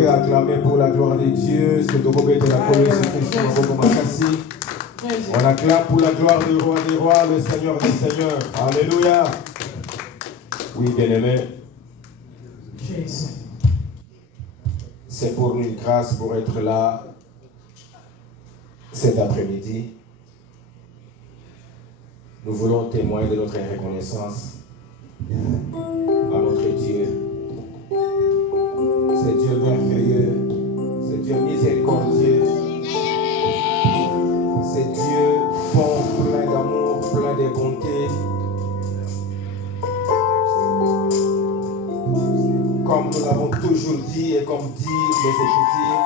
peut acclamer pour la gloire de Dieu. C'est au moment de la communauté. On acclame pour la gloire du roi des rois, le Seigneur des seigneurs. Alléluia. Oui, bien-aimé. C'est pour nous une grâce pour être là cet après-midi. Nous voulons témoigner de notre reconnaissance à notre Dieu. C'est Dieu merveilleux, c'est Dieu miséricordieux, c'est Dieu bon, plein d'amour, plein de bonté. Comme nous l'avons toujours dit et comme dit les Écritures,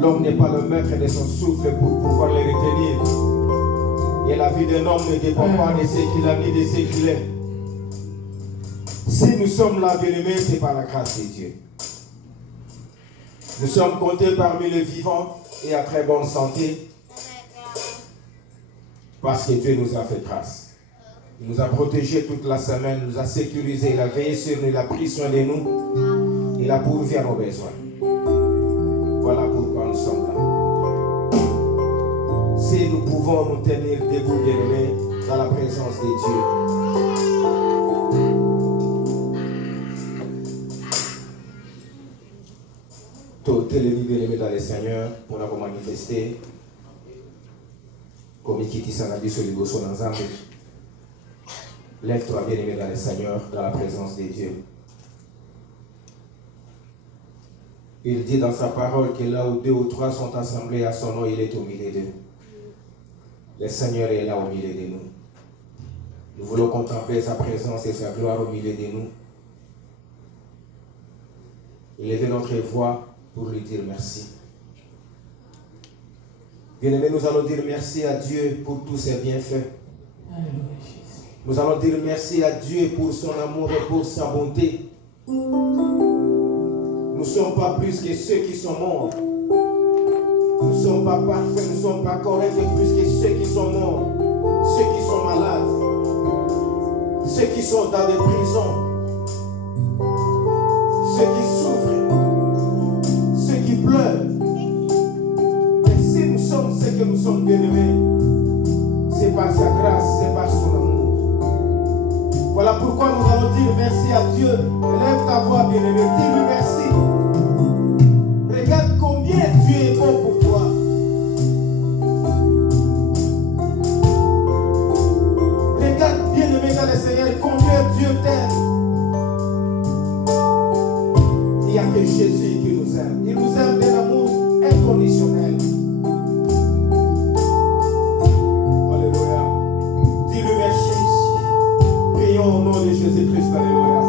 l'homme n'est pas le maître de son souffle pour pouvoir le retenir. Et la vie d'un homme ne dépend pas de ce qu'il a ni de ce qu'il est. Si nous sommes là, bien-aimés, c'est par la grâce de Dieu. Nous sommes comptés parmi les vivants et à très bonne santé parce que Dieu nous a fait grâce. Il nous a protégés toute la semaine, il nous a sécurisés, il a veillé sur nous, il a pris soin de nous, il a pourvu à nos besoins. Voilà pourquoi nous sommes là. Si nous pouvons nous tenir debout, bien-aimés, dans la présence de Dieu. Tout les bien-aimés dans le Seigneur, pour nous manifester, comme il quitte son avis sur les gosses ensemble. Lève-toi, bien-aimé dans le Seigneur, dans la présence de Dieu. Il dit dans sa parole que là où 2 ou 3 sont assemblés à son nom, il est au milieu d'eux. Le Seigneur est là au milieu de nous. Nous voulons contempler sa présence et sa gloire au milieu de nous. Élever notre voix pour lui dire merci. Bien-aimés, nous allons dire merci à Dieu pour tous ses bienfaits. Nous allons dire merci à Dieu pour son amour et pour sa bonté. Nous ne sommes pas plus que ceux qui sont morts. Nous ne sommes pas parfaits, nous ne sommes pas corrects plus que ceux qui sont morts, ceux qui sont malades, ceux qui sont dans des prisons, ceux qui souffrent, ceux qui pleurent. Mais si nous sommes ceux que nous sommes bien-aimés, c'est par sa grâce, c'est par son amour. Voilà pourquoi nous allons dire merci à Dieu. Lève ta voix, bien-aimé, dis-lui merci. Regarde combien Dieu est bon pour toi. Regarde, bien-aimé dans le Seigneur, combien Dieu t'aime. Il n'y a que Jésus qui nous aime. Il nous aime d'un amour inconditionnel. Alléluia. Dis-lui merci. Prions au nom de Jésus-Christ. Alléluia.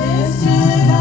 Yes,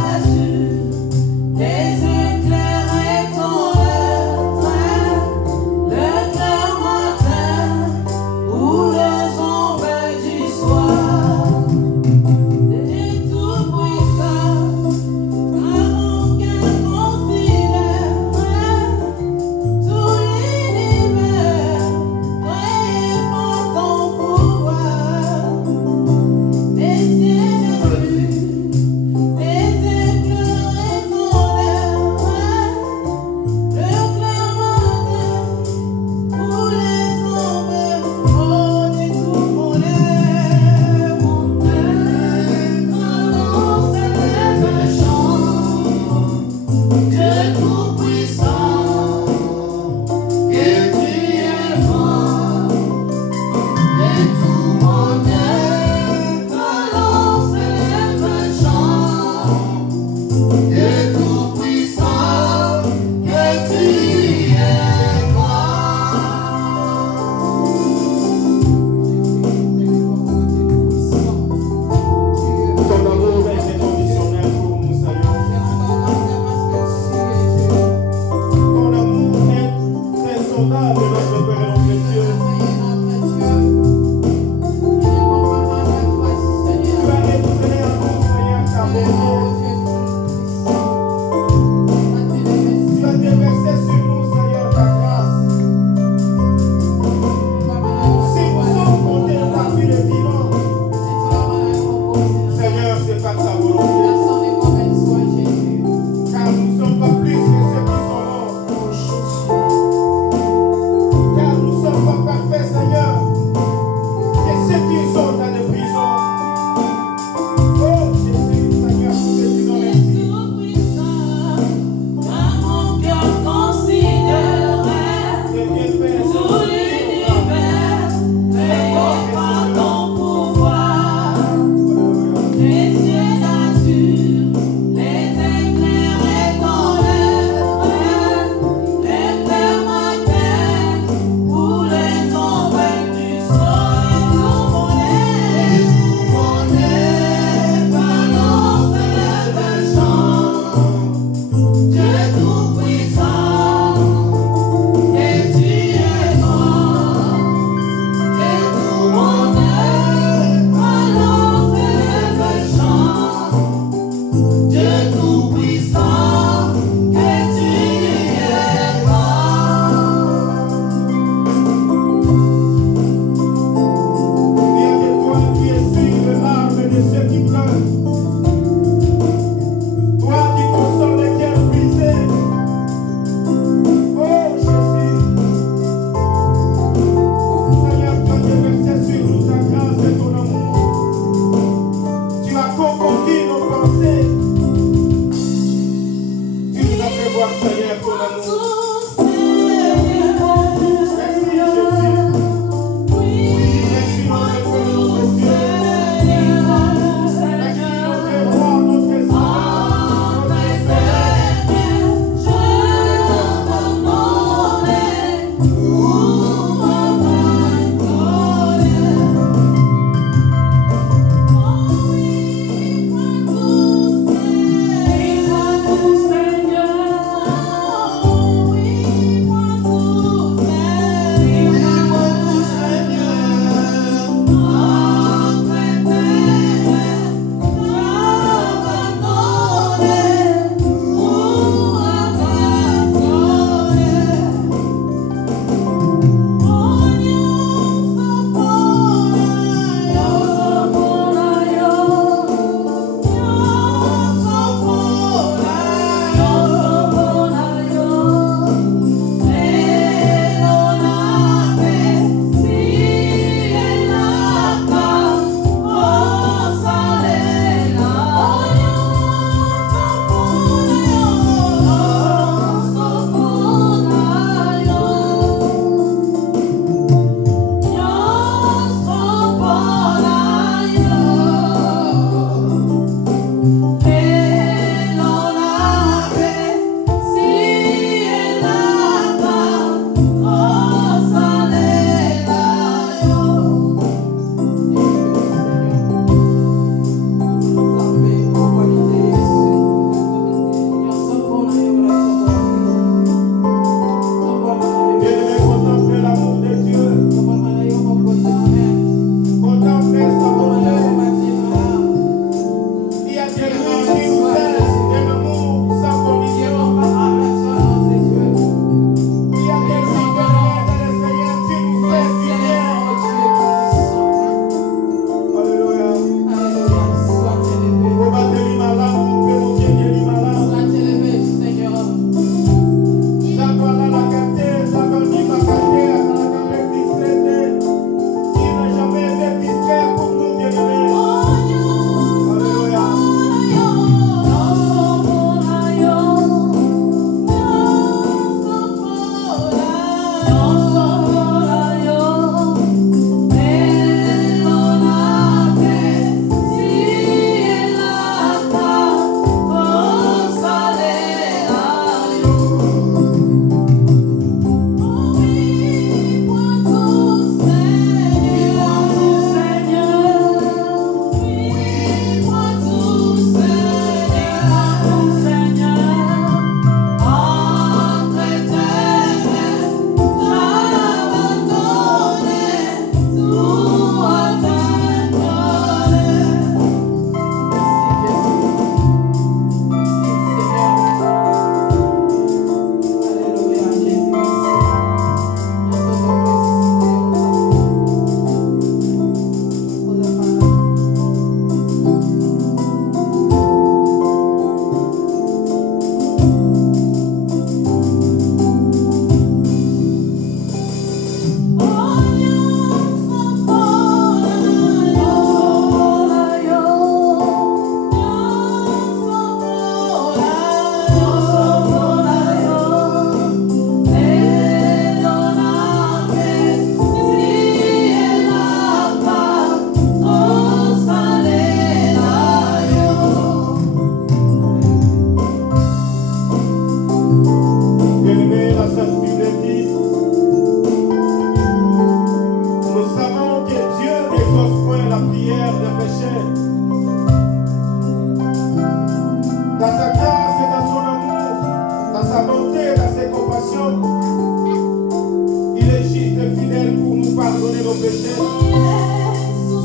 péché,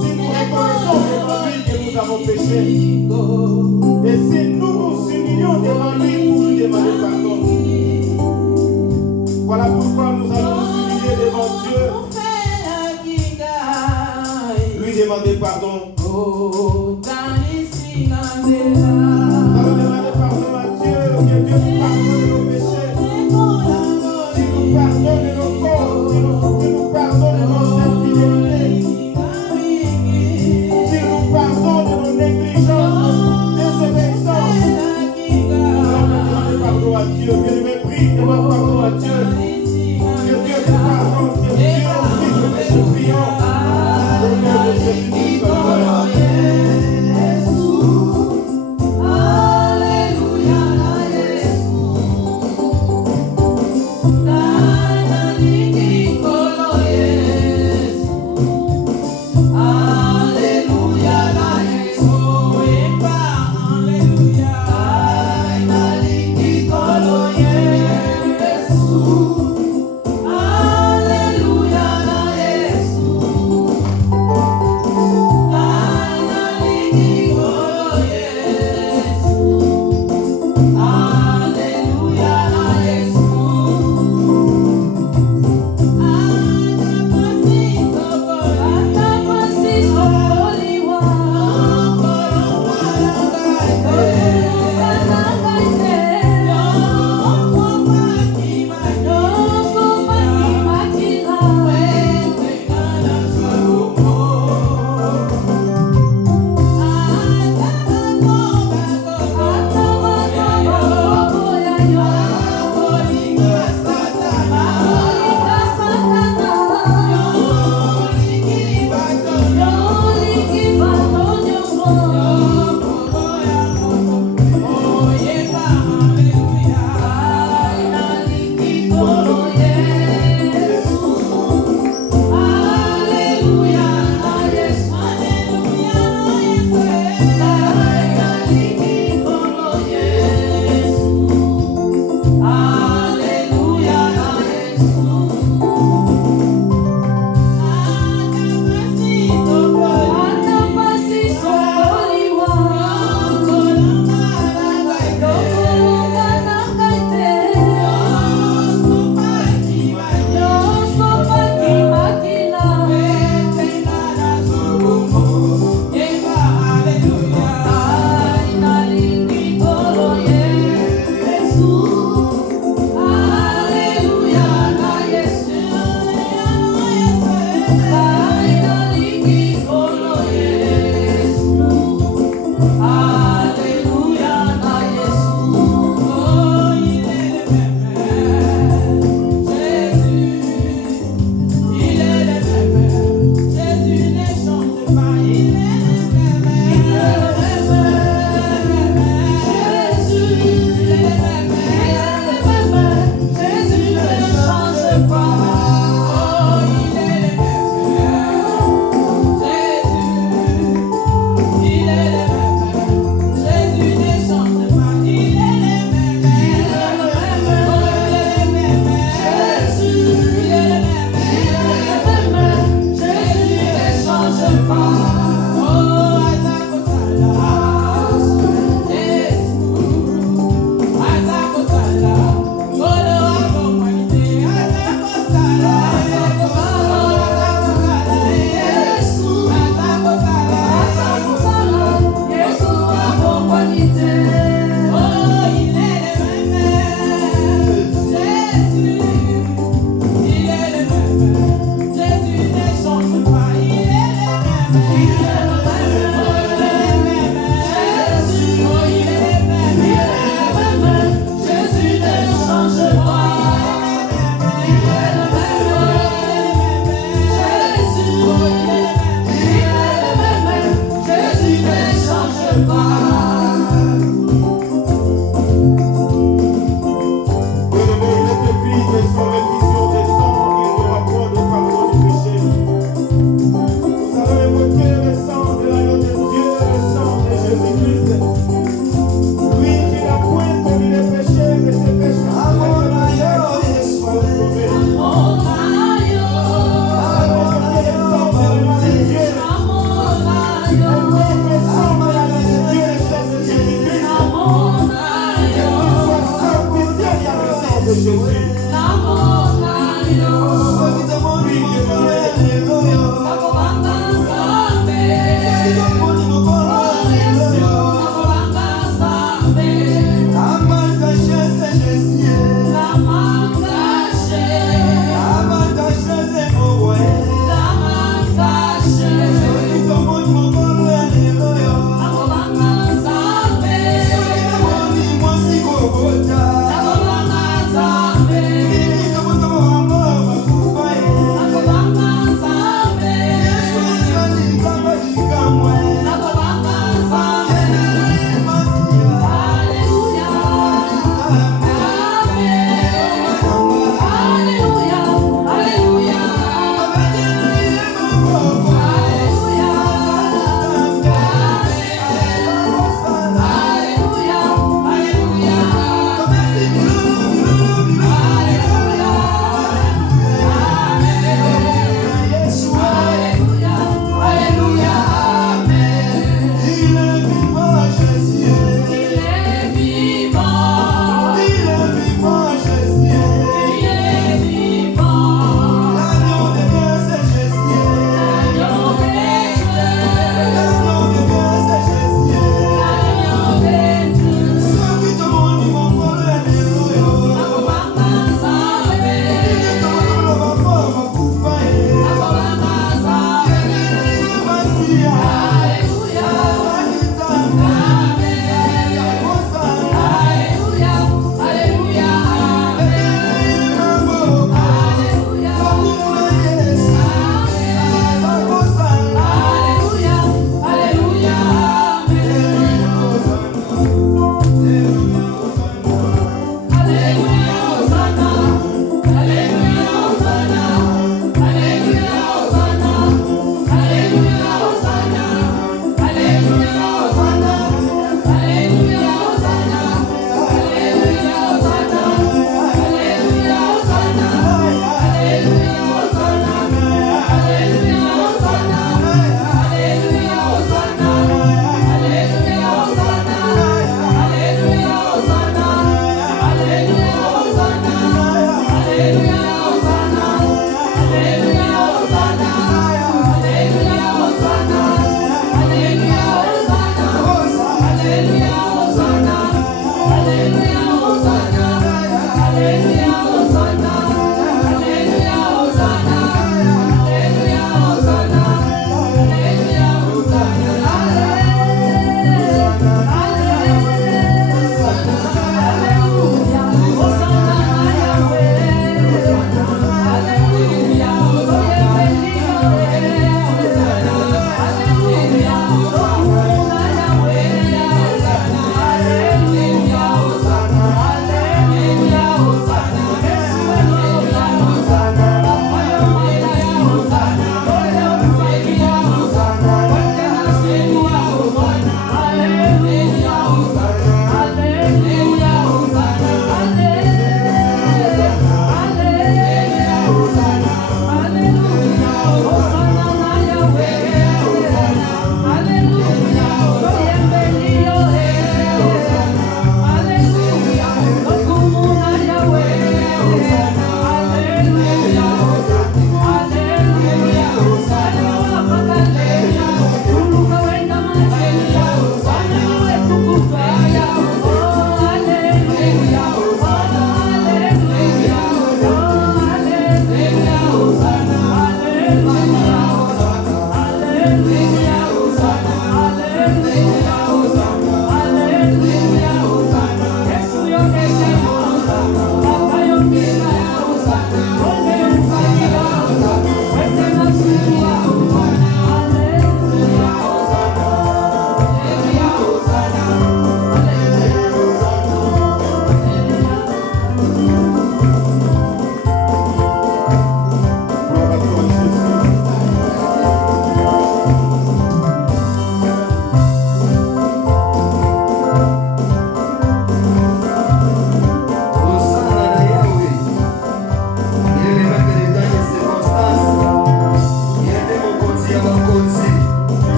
si nous reconnaissons devant lui que nous avons péché, et si nous nous humilions devant lui pour lui demander pardon, voilà pourquoi nous allons nous humilier devant Dieu, lui demander pardon. Nous allons demander pardon à Dieu, que Dieu nous pardonne de nos péchés, qu'il nous pardonne de nos fautes, qu'il nous pardonne de nos infidélités, qu'il nous pardonne de nos négligences, désobéissances. Nous allons demander pardon à Dieu, que le mépris demande pardon à Dieu, que Dieu te pardonne, que Dieu nous te prions. Au nom de Jésus-Christ, Yesu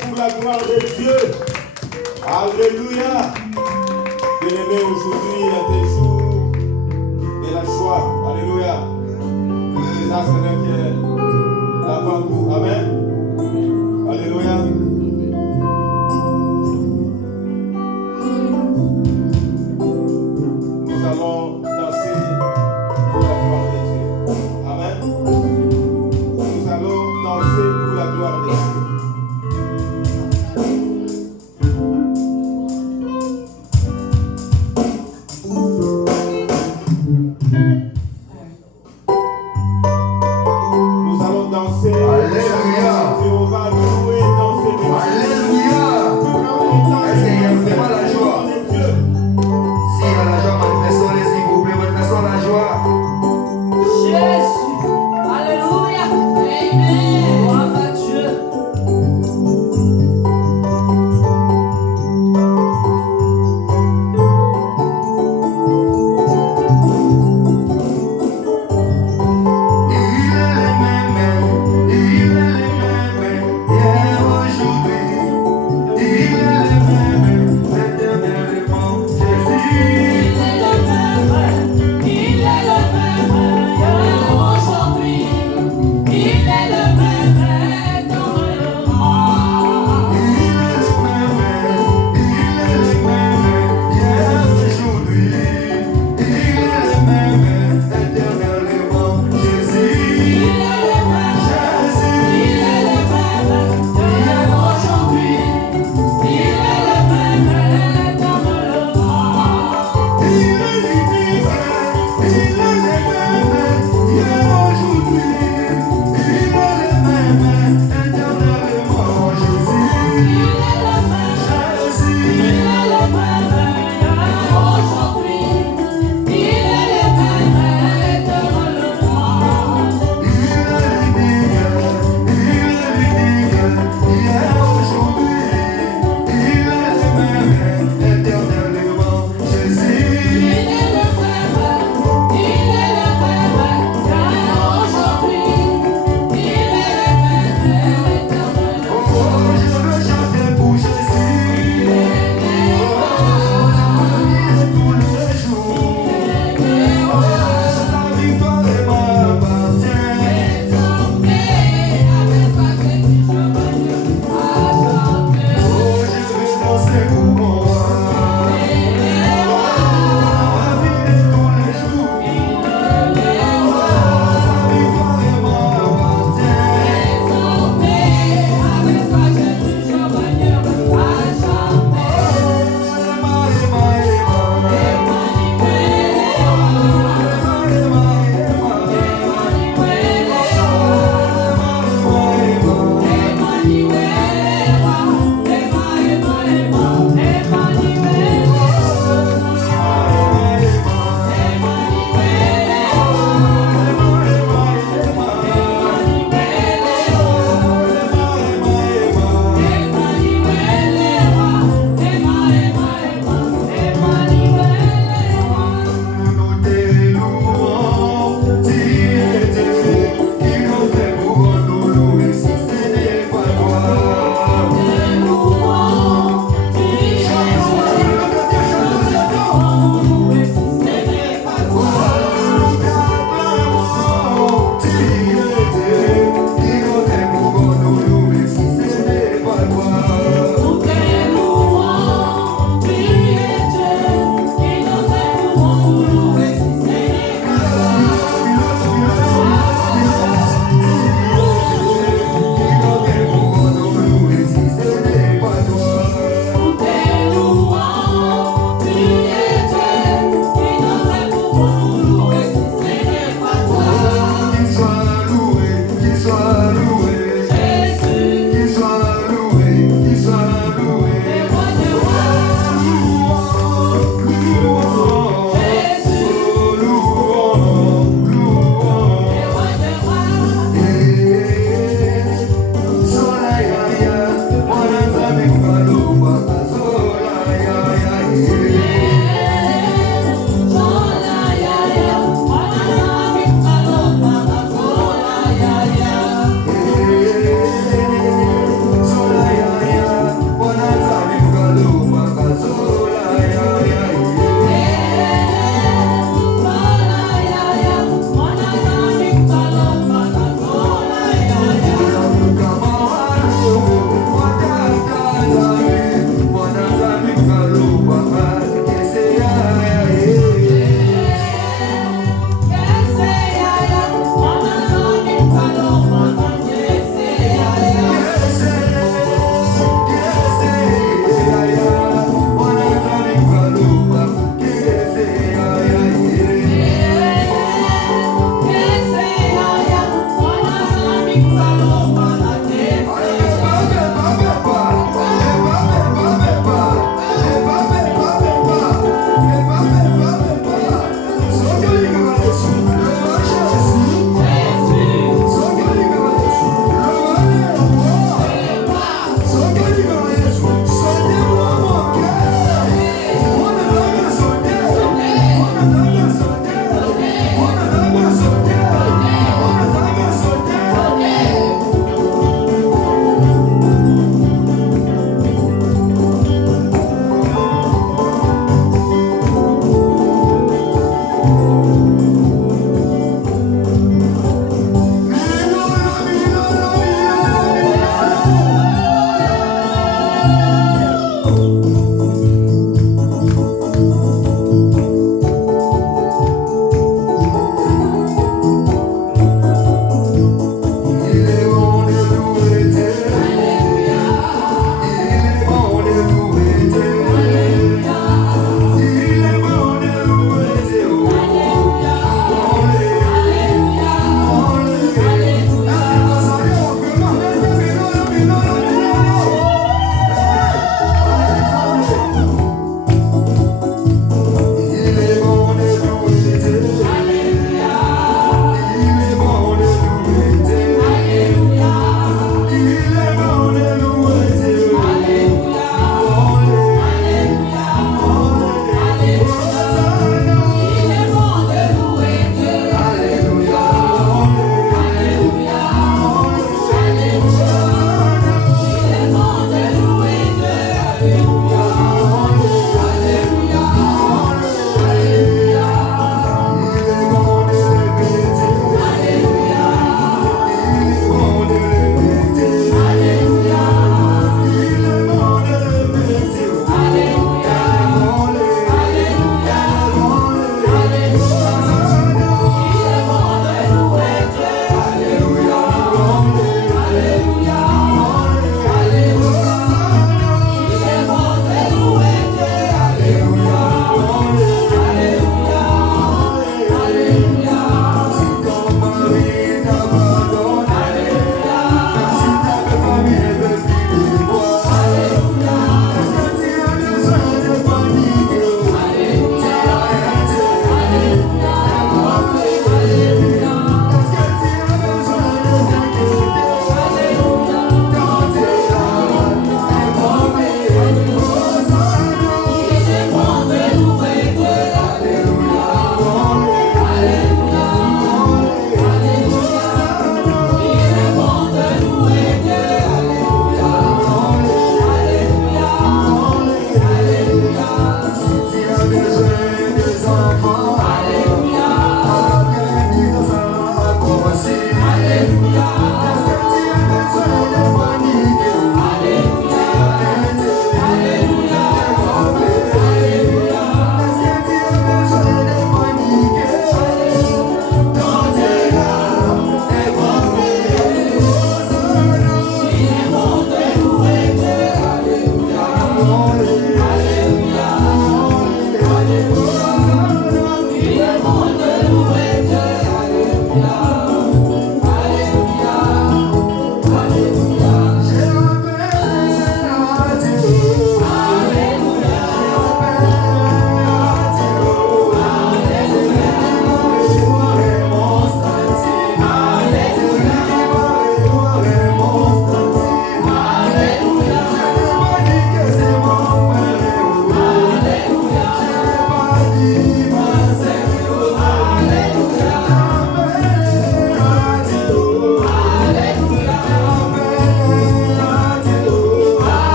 pour la gloire de Dieu. Alléluia. Bien-aimés, aujourd'hui est un jour de la joie. Alléluia. Ça, c'est l'avant-goût. Amen. Alléluia. Nous allons danser pour la gloire de Dieu. Amen. Nous allons danser pour la gloire de Dieu. Nous allons danser. Alléluia. On va louer, danser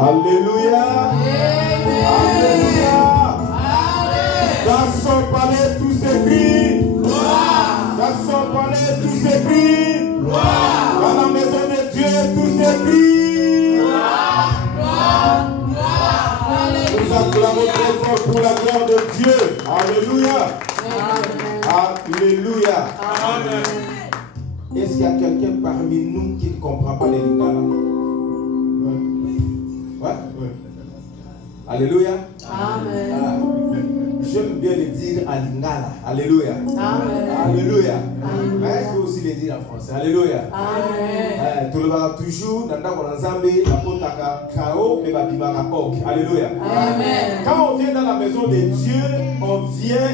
Alléluia. Alléluia. Dans son palais, tout s'écrit. Dans son palais, tout s'écrit. Dans la maison de Dieu, tout s'écrit. Nous acclamons très fort pour la gloire de Dieu. Alléluia. Alléluia. Amen. Est-ce qu'il y a quelqu'un parmi nous qui ne comprend pas les lingala? Ouais. Alléluia. Amen. J'aime bien le dire à lingala. Alléluia. Amen. Alléluia. Mais je peux aussi le dire en français. Alléluia. Amen. Tout le monde toujours dans la Zambie, la potaka kao et babimaka ok. Alléluia. Amen. Quand on vient dans la maison de Dieu, on vient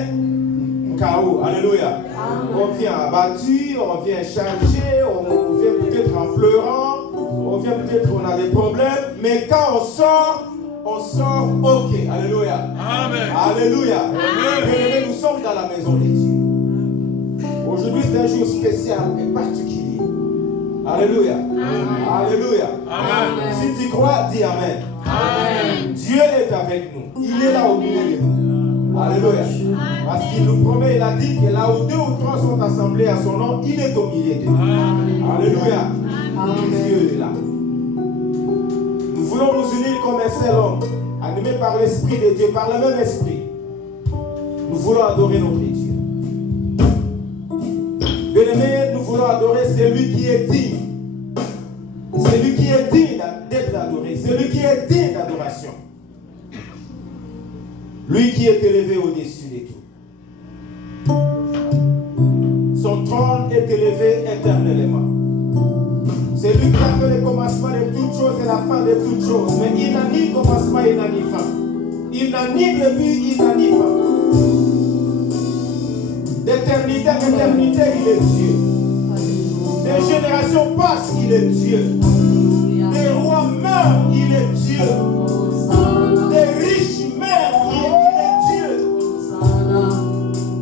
KO. Alléluia. Amen. On vient abattu, on vient chargé, on vient peut-être en pleurant, on vient peut-être on a des problèmes, mais quand on sort ok. Alléluia. Amen. Alléluia. Amen. Nous sommes dans la maison de Dieu. Aujourd'hui c'est un jour spécial et particulier. Alléluia. Amen. Alléluia. Amen. Si tu crois, dis Amen. Amen. Dieu est avec nous. Il est là au milieu de nous. Alléluia. Parce qu'il nous promet, il a dit que là où 2 ou 3 sont assemblés à son nom, il est au milieu de nous. Alléluia. Dieu est là. Nous voulons nous unir comme un seul homme, animé par l'Esprit de Dieu, par le même Esprit. Nous voulons adorer notre Dieu. Bien-aimés, nous voulons adorer celui qui est digne. Celui qui est digne d'être adoré. Celui qui est digne d'adoration. Lui qui est élevé au-dessus de tout. Son trône est élevé éternellement. C'est lui qui a fait le commencement de toutes choses et la fin de toutes choses. Mais il n'a ni commencement, il n'a ni fin. Il n'a ni début, il n'a ni fin. D'éternité en éternité, il est Dieu. Des générations passent, il est Dieu. Des rois meurent, il est Dieu. Des riches meurent, il est Dieu.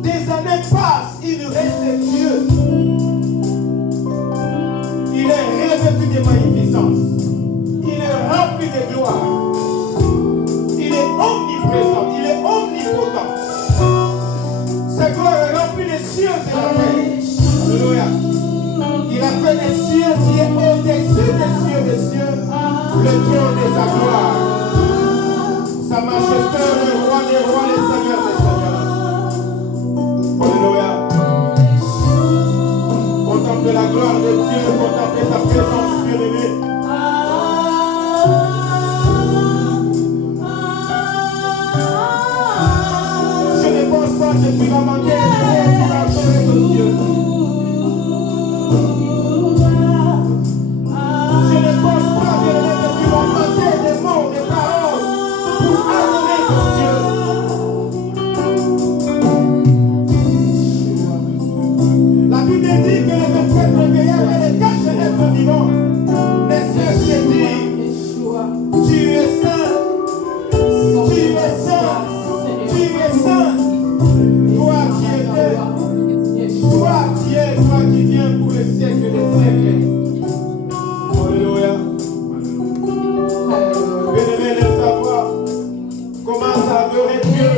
Des années passent, il reste Dieu. Il est revêtu de magnificence. Il est rempli de gloire. Il est omniprésent. Il est omnipotent. Sa gloire est remplie des cieux et la terre. Alléluia. Il a fait des cieux qui est au-dessus des cieux des cieux. Le trône de sa gloire. Sa majesté, le roi des rois, le seigneur des seigneurs. Alléluia. Contemple la gloire de Dieu, contemple sa présence, bien-aimé. Je ne pense pas que tu vas manquer pour adorer ton Dieu. Je ne pense pas, bien-aimé, que tu vas manquer des mots, des paroles pour adorer ton Dieu. La Bible dit que les êtres vieillards et les 4 êtres vivants ne cessent de dire tu es saint, tu es saint, tu es saint. Toi qui étais, toi qui es, toi qui viens pour les siècles des siècles. Alléluia. Bien-aimé, lève ta voix. Commence à adorer Dieu.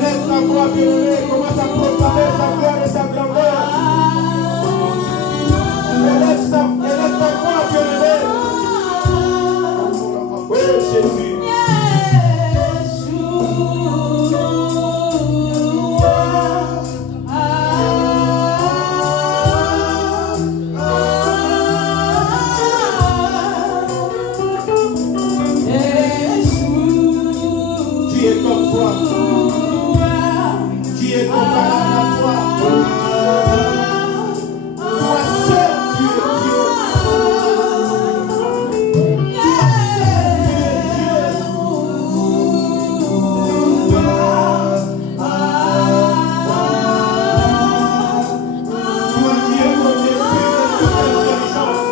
Lève ta voix, bien-aimé. Commence à proclamer sa gloire et sa grandeur. Élève ta voix, bien-aimé. Oui, Jésus. Qui est comme toi? Qui est comparable à toi? Toi seul, tu es Dieu. Toi qui es au-dessus de toute intelligence.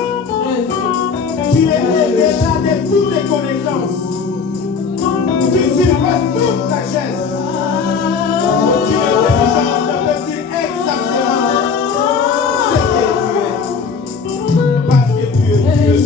Tu es au-delà de toutes les connaissances. Tu surpasses toute sagesse. Aucune intelligence ne peut dire exactement ce que tu es. Parce que tu es Dieu.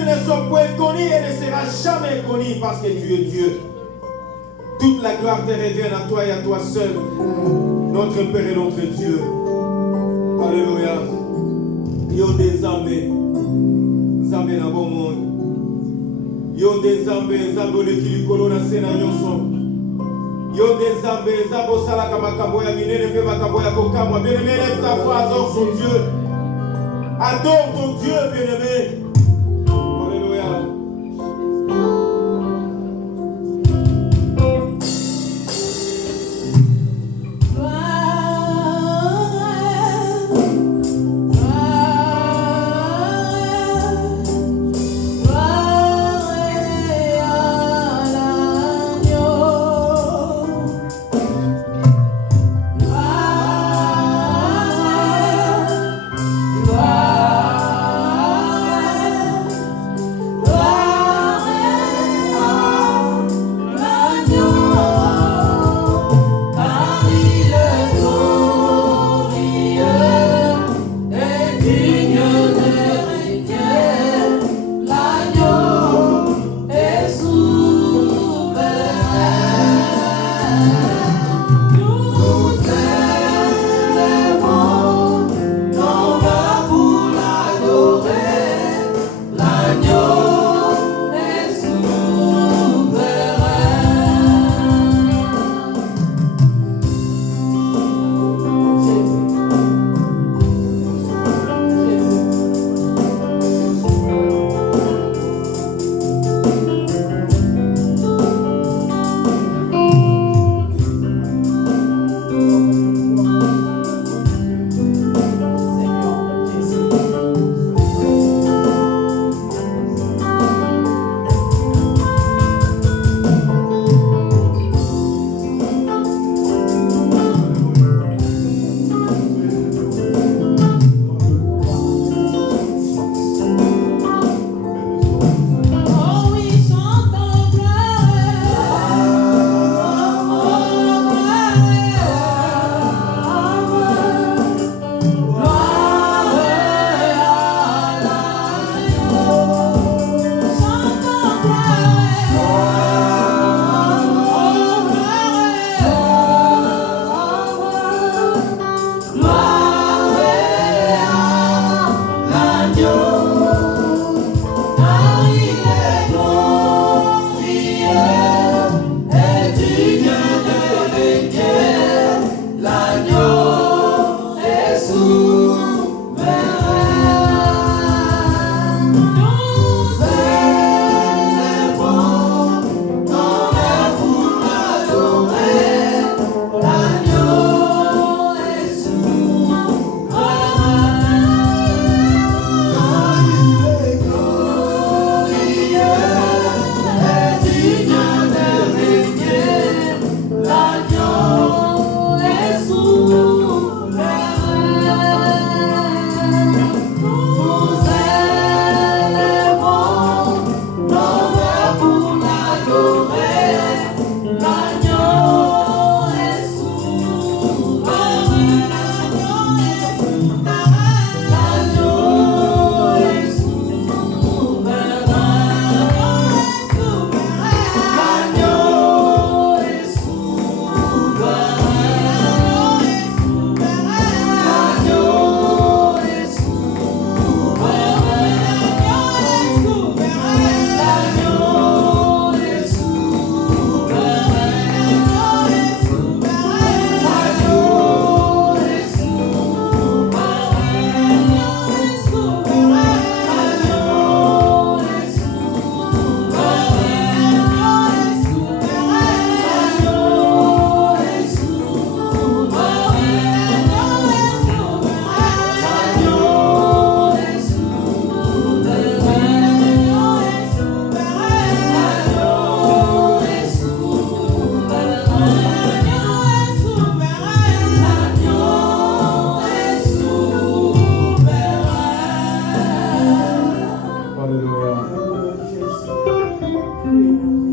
nous ne sommes point connus et ne sera jamais connus parce que tu es Dieu. Toute la gloire te revient à toi et à toi seul, notre Père et notre Dieu. Alléluia. Yo des Zambé, Zambé na bon monde. Yo des Zambé, Zambo le kilikolo na sena nyonso. Yo des Zambé, Zambo salaka makambo ya minene pe makambo ya kokamwa. Bien-aimé, lève ta voix, adore ton Dieu. Adore ton Dieu, bien-aimé. Alléluia.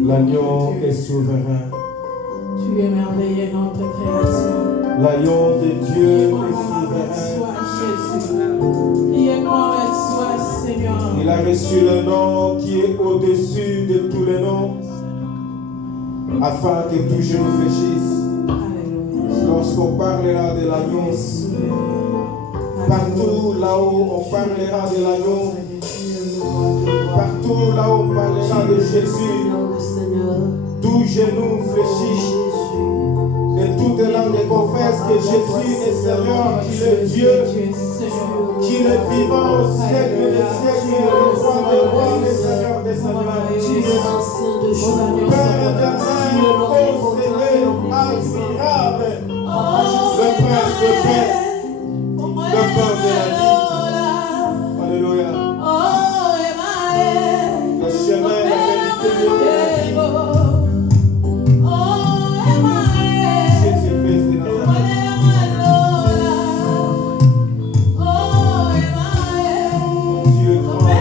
L'agneau est souverain. Tu es merveilleux, notre création. L'agneau de Dieu est Priez-moi avec souverain. soi, Jésus. Priez-moi avec soi, Seigneur. Il Il a reçu le nom qui est au-dessus de tous les noms, afin que tout genou fléchisse. Lorsqu'on parlera de l'agneau, partout là-haut on parlera de l'agneau, partout là-haut on parlera de Jésus, tout genou fléchit et toute langue confesse que Jésus est Seigneur, qu'il est Dieu, qu'il est vivant au siècle des siècles, le roi des rois, le Seigneur des seigneurs. Père éternel, possédé, admirable, le prince de paix, le peur de la vie. Alléluia. Le chemin, la vérité, le Jésus-Christ de Nazareth. Dieu grand, Dieu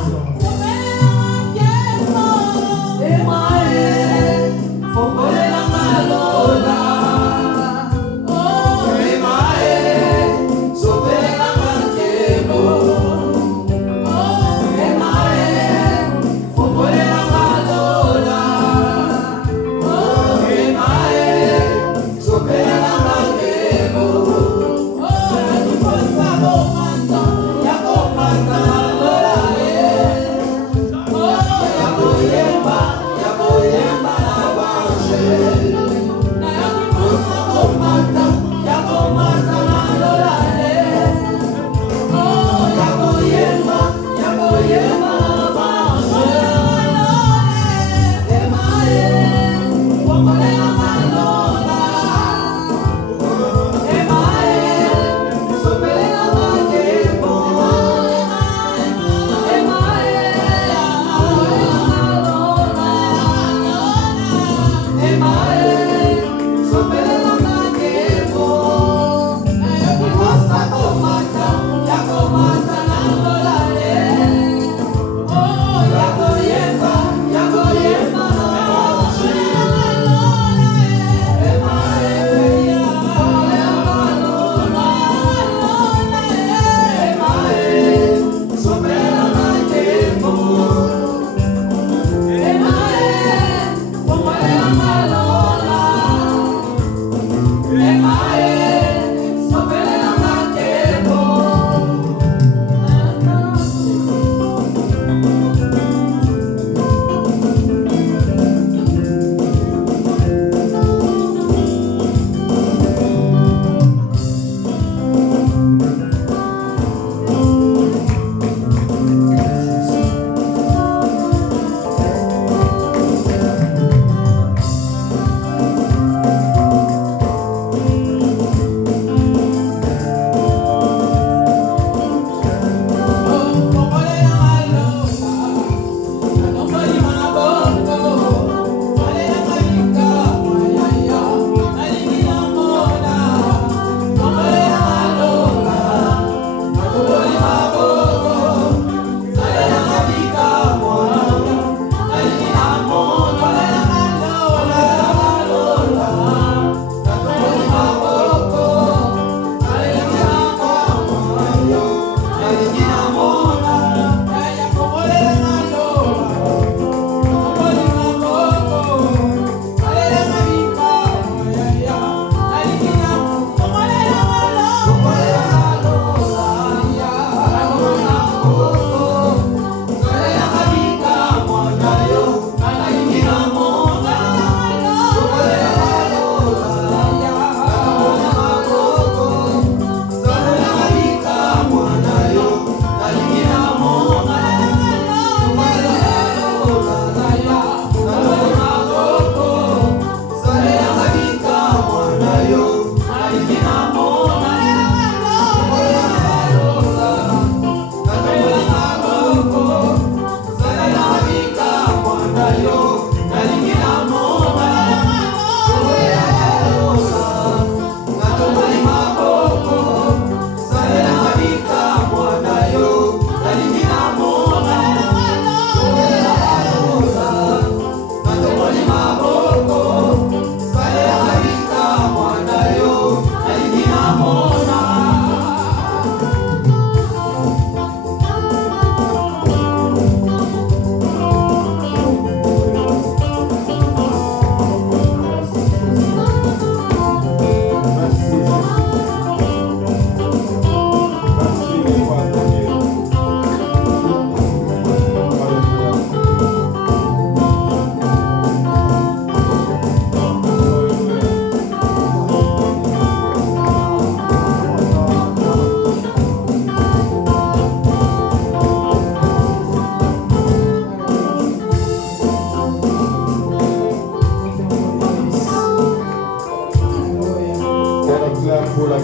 puissant.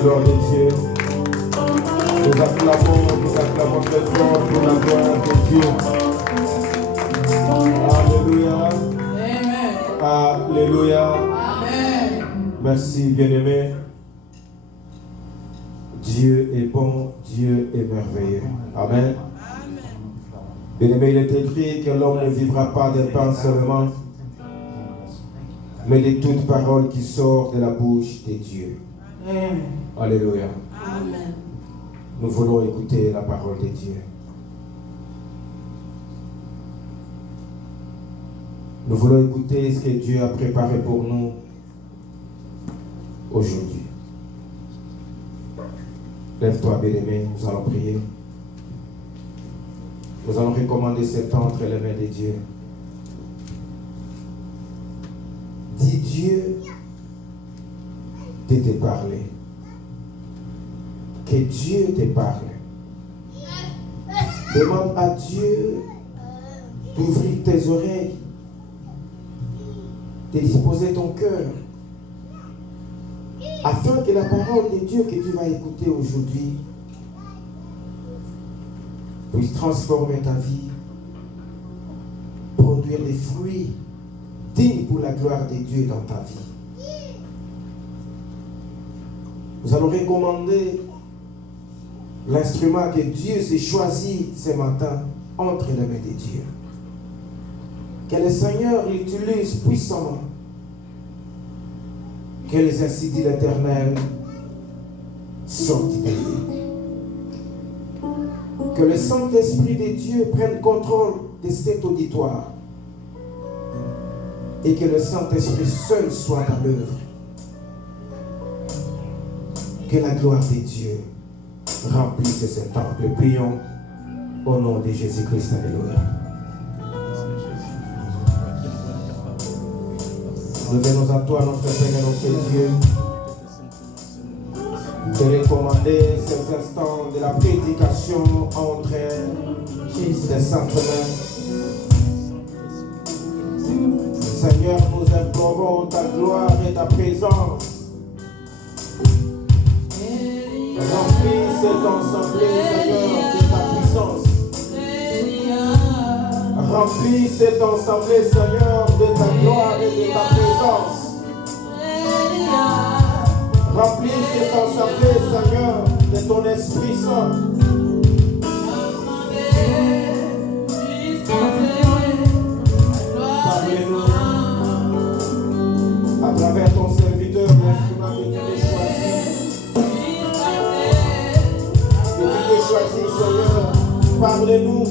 gloire de Dieu. Nous acclamons très fort pour la gloire de Dieu. Alléluia. Amen. Alléluia. Amen. Merci, bien-aimé. Dieu est bon, Dieu est merveilleux. Amen. Bien-aimé, il est écrit que l'homme ne vivra pas de pain seulement, mais de toute parole qui sort de la bouche de Dieu. Amen. Alléluia. Amen. Nous voulons écouter la parole de Dieu. Nous voulons écouter ce que Dieu a préparé pour nous aujourd'hui. Lève-toi, bien-aimé, nous allons prier. Nous allons recommander ce temps entre les mains de Dieu. Dis Dieu de te parler. Que Dieu te parle. Demande à Dieu d'ouvrir tes oreilles, de disposer ton cœur, afin que la parole de Dieu que tu vas écouter aujourd'hui puisse transformer ta vie, produire des fruits dignes pour la gloire de Dieu dans ta vie. Nous allons recommander l'instrument que Dieu s'est choisi ce matin entre les mains de Dieu. Que le Seigneur l'utilise puissamment. Que les ainsi dit l'Éternel sortent de lui. Que le Saint-Esprit de Dieu prenne contrôle de cet auditoire. Et que le Saint-Esprit seul soit à l'œuvre. Que la gloire de Dieu remplisse ce temple. Prions au nom de Jésus-Christ. Alléluia. Nous venons à toi, notre Père et notre Dieu, de recommander ces instants de la prédication entre les saintes mains. Seigneur, nous implorons ta gloire et ta présence. Remplis cette assemblée, Seigneur, de ta puissance. Remplis cette assemblée, Seigneur, de ta gloire et de ta présence. Remplis cette assemblée, Seigneur, de ton Esprit Saint. Parlez-nous à travers ton serviteur, l'instrument que tu as choisi. Que tu t'es choisi, Seigneur. Parlez-nous.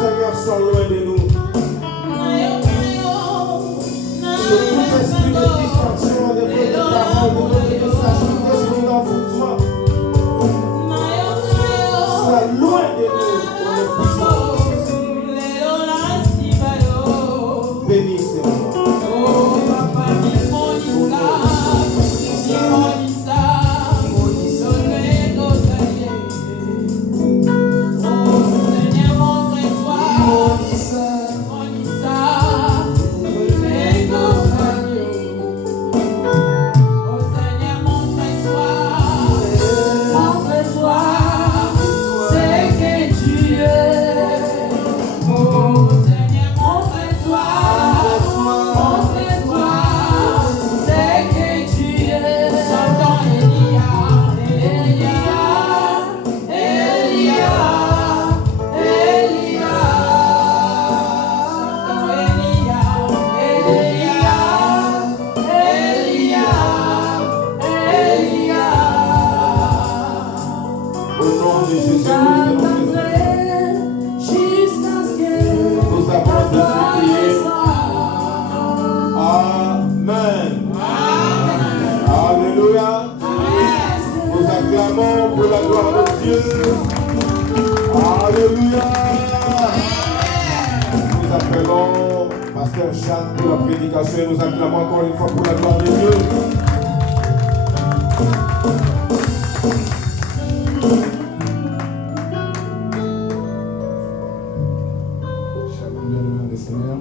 Seigneur, sois loin de nous. Que tout esprit de distraction, de faute de parole, de message, d'esprit d'envoûtement, sois loin de nous pour le puissant. Bénis ces moments. Dieu. Alléluia. Nous appelons Pasteur Jacques pour la prédication et nous acclamons encore une fois pour la gloire de Dieu. Shalom, bien-aimés des Seigneurs.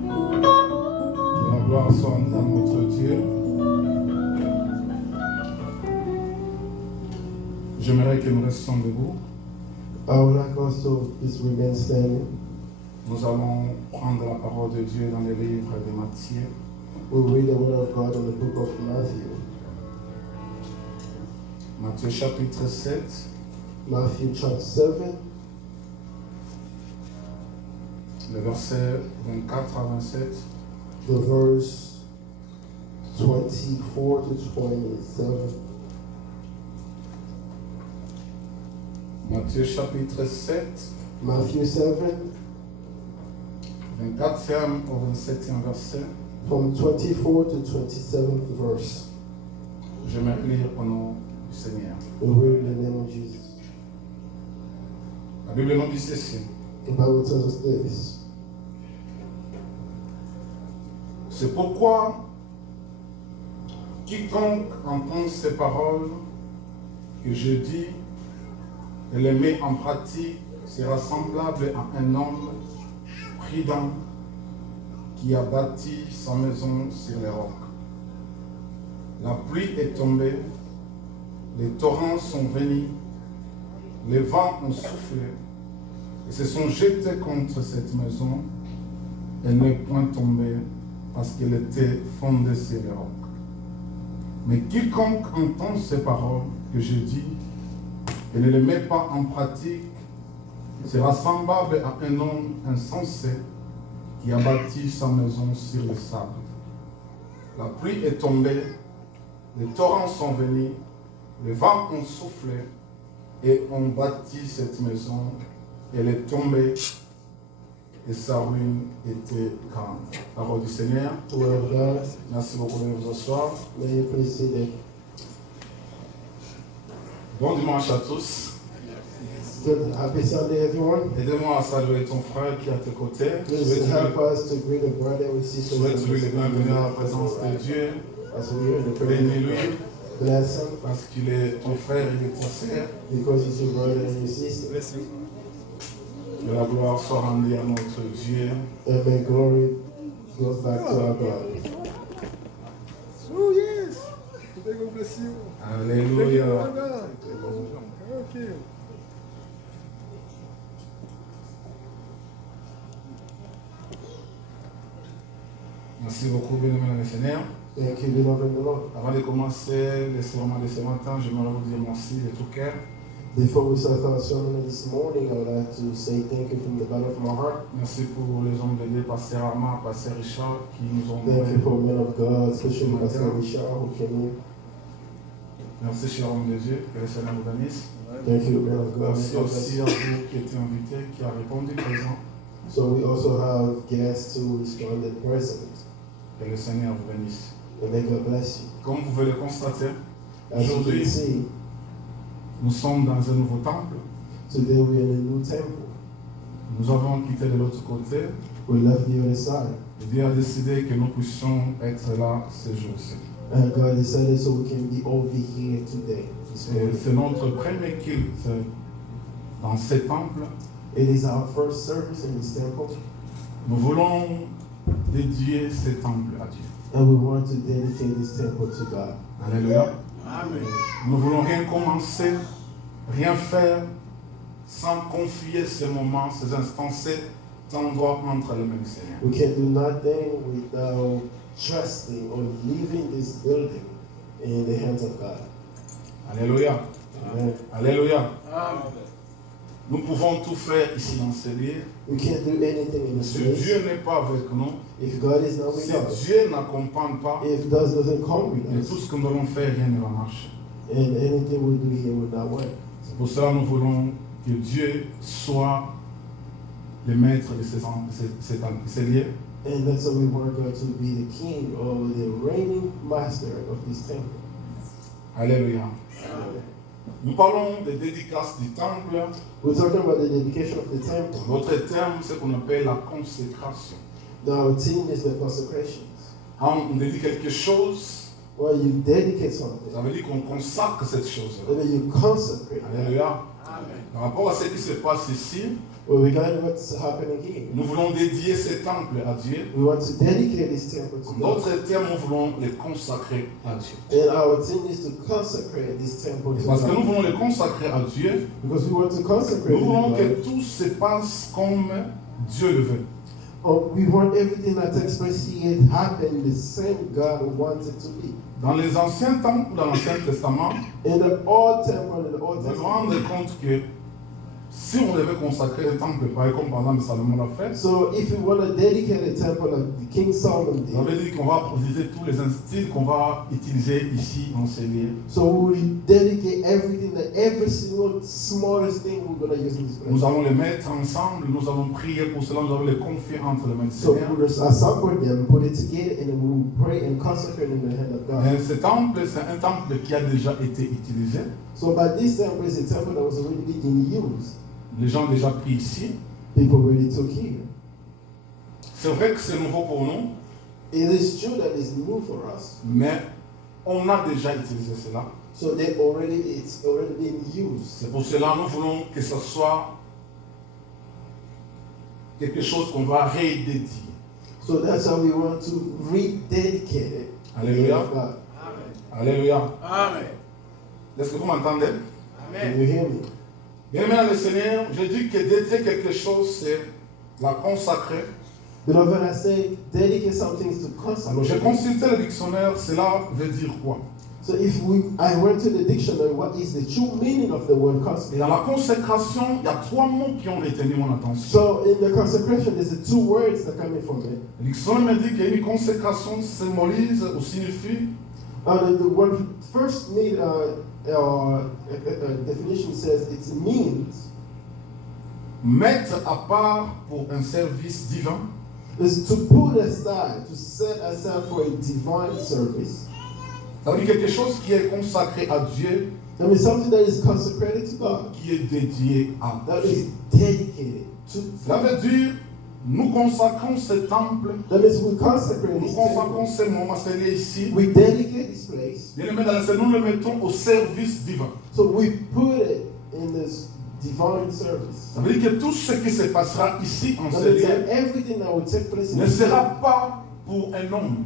Que la gloire soit à notre Dieu. J'aimerais que nous restions debout. I would like us to please remain standing. Nous allons prendre la parole de Dieu dans les livres de Matthieu. We'll read the word of God in the book of Matthew. Matthieu chapitre 7, Matthew chapter 7, le verset 24 à 27. the verse 24 to 27. Matthieu chapitre 7, Matthew 7, 24e au 27e verset. from 24 to 27th verse. Je vais lire au nom du Seigneur. We'll read in the name of Jesus. La Bible nous dit ceci. The Bible tells us this. C'est pourquoi quiconque entend ces paroles que je dis et les met en pratique sera semblable à un homme prudent qui a bâti sa maison sur les rocs. La pluie est tombée, les torrents sont venus, les vents ont soufflé et se sont jetés contre cette maison. Elle n'est point tombée parce qu'elle était fondée sur les rocs. Mais quiconque entend ces paroles que je dis et ne les met pas en pratique sera semblable à un homme insensé qui a bâti sa maison sur le sable. La pluie est tombée, les torrents sont venus, les vents ont soufflé et ont bâti cette maison. Elle est tombée et sa ruine était grande. Parole du Seigneur. The word of God. Merci beaucoup de vous asseoir. May you please sit there. Bon dimanche à tous. Good, happy Sunday, everyone. Aidez-moi à saluer ton frère qui est à tes côtés. Please help us to greet a brother and sister. Souhaite-lui le bienvenu à la présence de Dieu. As we hear the prayer. Bénis-lui Bless him parce qu'il est ton frère, il est ta sœur. because he's your brother and your sister. Que la gloire soit rendue à notre Dieu. And may glory goes back to our God. Oh yes! May God bless you. Alléluia. Okay. Merci beaucoup, bien-aimés les Seigneur. Thank you, beloved in the Lord. Avant de commencer le sermon de ce matin, j'aimerais vous dire merci de tout cœur. Before we start our sermon this morning, I would like to say thank you from the bottom of my heart. Merci pour les hommes de Dieu, Pasteur Armand, Pasteur Richard, qui nous ont Thank you donné. for men of God, especially Pastor Richard who came in. Merci, cher homme de Dieu, que le Seigneur vous bénisse. Thank you, men of God. Merci aussi à vous qui étiez invités, qui a répondu présent. So we also have guests who responded present. Que le Seigneur vous bénisse. And may God bless you. Comme vous pouvez le constater, As you aujourd'hui, can see, nous sommes dans un nouveau temple. today we're in a new temple. Nous avons quitté de l'autre côté. We left the other side. Et Dieu a décidé que nous puissions être là ce jour-ci. And God decided so we can be over here today. This Et morning. c'est notre premier culte dans ce temple. It is our first service in this temple. Nous voulons dédier ce temple à Dieu. And we want to dedicate this temple to God. Alléluia. Nous voulons rien commencer, rien faire sans confier ce moment, ces instants, cet endroit entre les mains du Seigneur. We can do nothing without trusting or leaving this building in the hands of God. Alléluia. Amen. Alléluia. Nous pouvons tout faire ici dans ce lieu. We can't do anything in this Si place. Dieu n'est pas avec nous, If God is not with si us, Dieu n'accompagne pas, if God doesn't come with et us, tout ce que nous allons faire, rien ne va marcher. and anything we do here will not work. C'est pour cela que nous voulons que Dieu soit le maître de ces lieux. And that's why we want God to be the king or the reigning master of this temple. Alléluia. Nous parlons des dédicaces du temple. We're talking about the dedication of the temple. Notre terme, c'est ce qu'on appelle la consécration. Now, our theme is the consecration. Quand on dédie quelque chose, Well, you dedicate something, ça veut dire qu'on consacre cette chose-là. then you consecrate. Alléluia. Par rapport à ce qui se passe ici, Well, regarding what's happening here, nous voulons dédier ce temple à Dieu. we want to dedicate this temple to En God. d'autres termes, nous voulons les consacrer à Dieu. And our theme is to consecrate this temple to Parce que nous God. voulons les consacrer à Dieu, Because we want to consecrate nous it to voulons God. que tout se passe comme Dieu le veut. We want everything that takes place here happen the same God wants it to be. Dans les anciens temples, dans l'Ancien Testament, In the Old Temple, in the Old vous vous Testament, rendez compte que si on devait consacrer un temple pareil comme par exemple Salomon l'a fait, so if we want to dedicate a temple like the King Solomon on did, avait dit qu'on va utiliser tous les styles qu'on va utiliser ici dans ces lieux. so we dedicate everything, every single smallest thing we're going to use in this place. Nous allons les mettre ensemble, nous allons prier pour cela, nous allons les confier entre les mains du So Seigneur. we'll just assemble them, put it together, and then we'll pray and consecrate in the hand of God. Mais ce temple, c'est un temple qui a déjà été utilisé. So by this temple is a temple that was already in use. Les gens ont déjà pris ici. People already took here. C'est vrai que c'est nouveau pour nous, It is true that it's new for us. mais on a déjà utilisé cela. So it's already been used. C'est pour cela que nous voulons que ce soit quelque chose qu'on va rédédier. So that's how we want to rededicate it. Alléluia. to God. Alléluia. Amen. Est-ce que vous m'entendez? Can you hear me? Bien aimé dans le Seigneur, je dis que dédier quelque chose, c'est la consacrer. Beloved, I say dedicate something to Alors j'ai consecrate. consulté le dictionnaire, cela veut dire quoi? So I went to the dictionary, what is the true meaning of the word Et consecrate? dans la consécration, il y a trois mots qui ont retenu mon attention. So in the consecration, there's the two words that come in from it. Le dictionnaire me dit qu'une consécration symbolise ou signifie The one first need definition says it means mettre à part pour un service divin, is to put aside, to set aside for a divine service. ça veut dire quelque chose qui est consacré à Dieu, I mean something that is consecrated to God, qui est dédié à that Dieu. is dedicated to Cela veut dire, nous consacrons ce temple, That means we consecrate nous this consacrons temple. ce moment, c'est lié ici. We dedicate this place. Bien aimé dans le Seigneur, nous le mettons au service divin. So we put it in this divine service. Ça veut dire que tout ce qui se passera ici en That ce means lieu that everything that will take place in ne this sera place, pas pour un homme.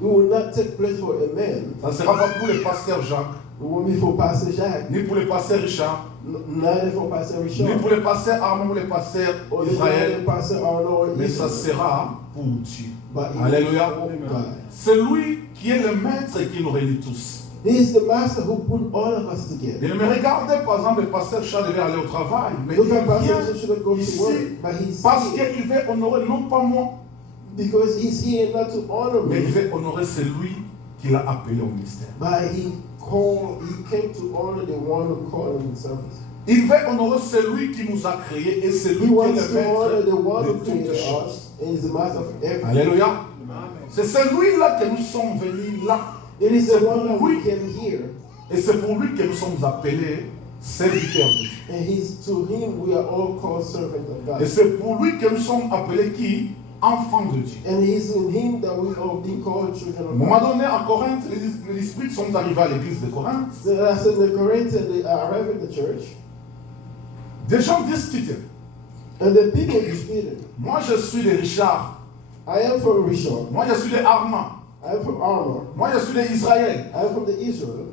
it will not take place for a man. Ça ne sera pas pour le pasteur Jacques, It won't be for Pastor Jack, ni pour le pasteur Richard, neither for Pastor ni Richard, pour le pasteur Armand ou le pasteur or Israël, Pastor Arnold or mais ça Israel. sera pour Dieu. But it Alléluia. is for God. C'est lui qui est le maître et qui nous réunit tous. He is the master who put all of us together. Bien, mais regardez par exemple le pasteur Charles devait aller au travail, mais il Look at Pastor vient Richard shouldn't go to ici work, but he's parce here qu'il veut honorer non pas moi, because he's here not to honor mais il me, veut honorer celui qui l'a appelé au ministère. but he came to honor the one who called him in service. Il veut honorer celui qui nous a créés et celui He qui est wants le to honor the one maître who de created toutes choses. us and is the master of everything. Alléluia. C'est celui-là que nous sommes venus là. It is C'est the one pour that we lui. came here, Et c'est pour lui que nous sommes appelés serviteurs de Dieu. and he's to him we are all called servants of Et God. c'est pour lui que nous sommes appelés qui? Enfants de Dieu. And he's in him that we are being called children À un of moment God. donné, à Corinthe, les esprits sont arrivés à l'église de Corinthe. So as in the Corinthians, they arrived in the church, Des gens discutaient. and the people disputed. Moi, je suis de Richard. I am from Richard. Moi, je suis de Armand. I am from Armor. Moi, je suis d'Israël. I am from the Israel.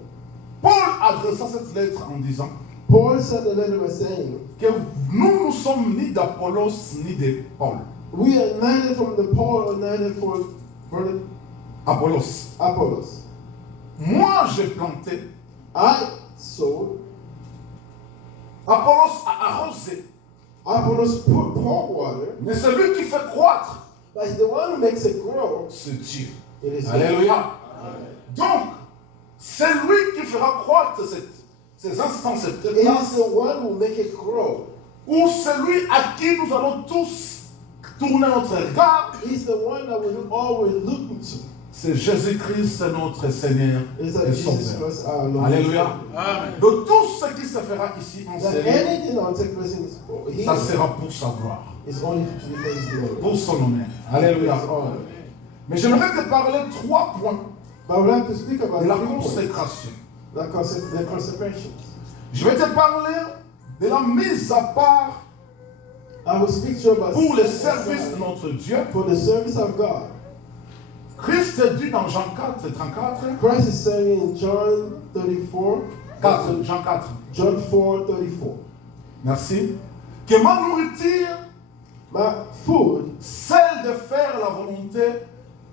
Paul adressa cette lettre en disant Paul said the letter was saying, que nous ne sommes ni d'Apollos ni de Paul. we are neither from the Paul or neither from Apollos. Apollos. Moi, j'ai planté. I sowed. Apollos a arrosé. Apollos poured water. Mais celui qui fait croître, But the one who makes it grow, c'est Dieu. it is God. Alléluia. Donc, c'est lui qui fera croître ces instants, cette It is place, the one who make it grow. ou celui à qui nous allons tous tourner notre regard, He's the one that we always look to. c'est Jésus-Christ, notre Seigneur is that et Jesus Sauveur. Christ our Lord. Alléluia. Amen. De tout ce qui se fera ici en That série, anything that will take place in this ça here sera pour sa gloire, is only to the His glory. pour son honneur. For Alléluia. His honor. Mais j'aimerais te parler 3 points But I would like to speak about de la 3 points. consécration. The consecration. Je vais te parler de la mise à part I will speak to you about pour le set service aside de notre Dieu. for the service of God. Christ dit dans Jean 4, 34, Christ is saying in John 34, 4, Jean 4, John 4:34, merci, que ma nourriture, my food celle de faire la volonté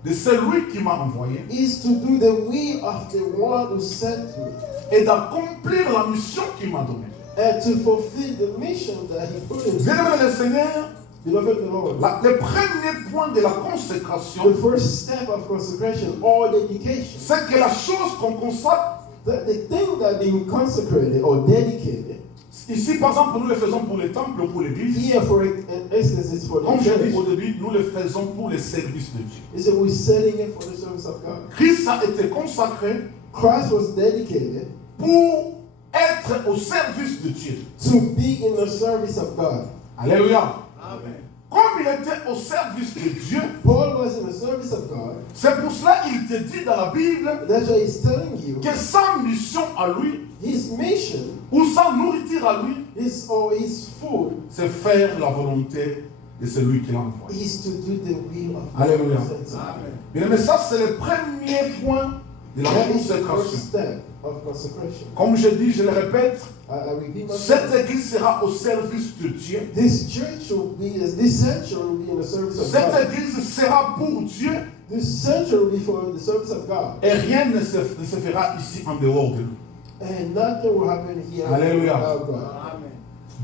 de celui qui m'a envoyé is to do the will of the one who sent me et d'accomplir la mission qu'il m'a donnée. and to fulfill the mission that He put in me. Bien-aimé le Seigneur, Beloved the Lord, le premier point de la consécration, the first step of consecration or dedication, c'est que la chose qu'on consacre, the thing that being consecrated or dedicated, ici par exemple nous le faisons pour les temples ou pour l'église, here for instance it's for comme the j'ai dit au church. début, nous le faisons pour les services de Dieu. He said we're setting it for the service of God. Christ a été consacré Christ was dedicated pour être au service de Dieu. to be in the service of God. Alléluia. Amen. Comme il était au service de Dieu, Paul was in the service of God. c'est pour cela qu'il te dit dans la Bible That's why he's telling you que sa mission à lui, his mission ou sa nourriture à lui, is his food c'est faire la volonté de celui qui l'a envoyé. is to do the will of God. Alléluia. Amen. Bien, mais ça, c'est le premier point de la That is the consécration. first step of consecration. Comme je dis, je le répète, I repeat cette myself. église sera au service de Dieu. This church will be, this century will be in the service of Cette God. église sera pour Dieu This century will be for the service of God. et rien ne se fera ici en dehors de nous. And nothing will happen here Alléluia. without God. Amen.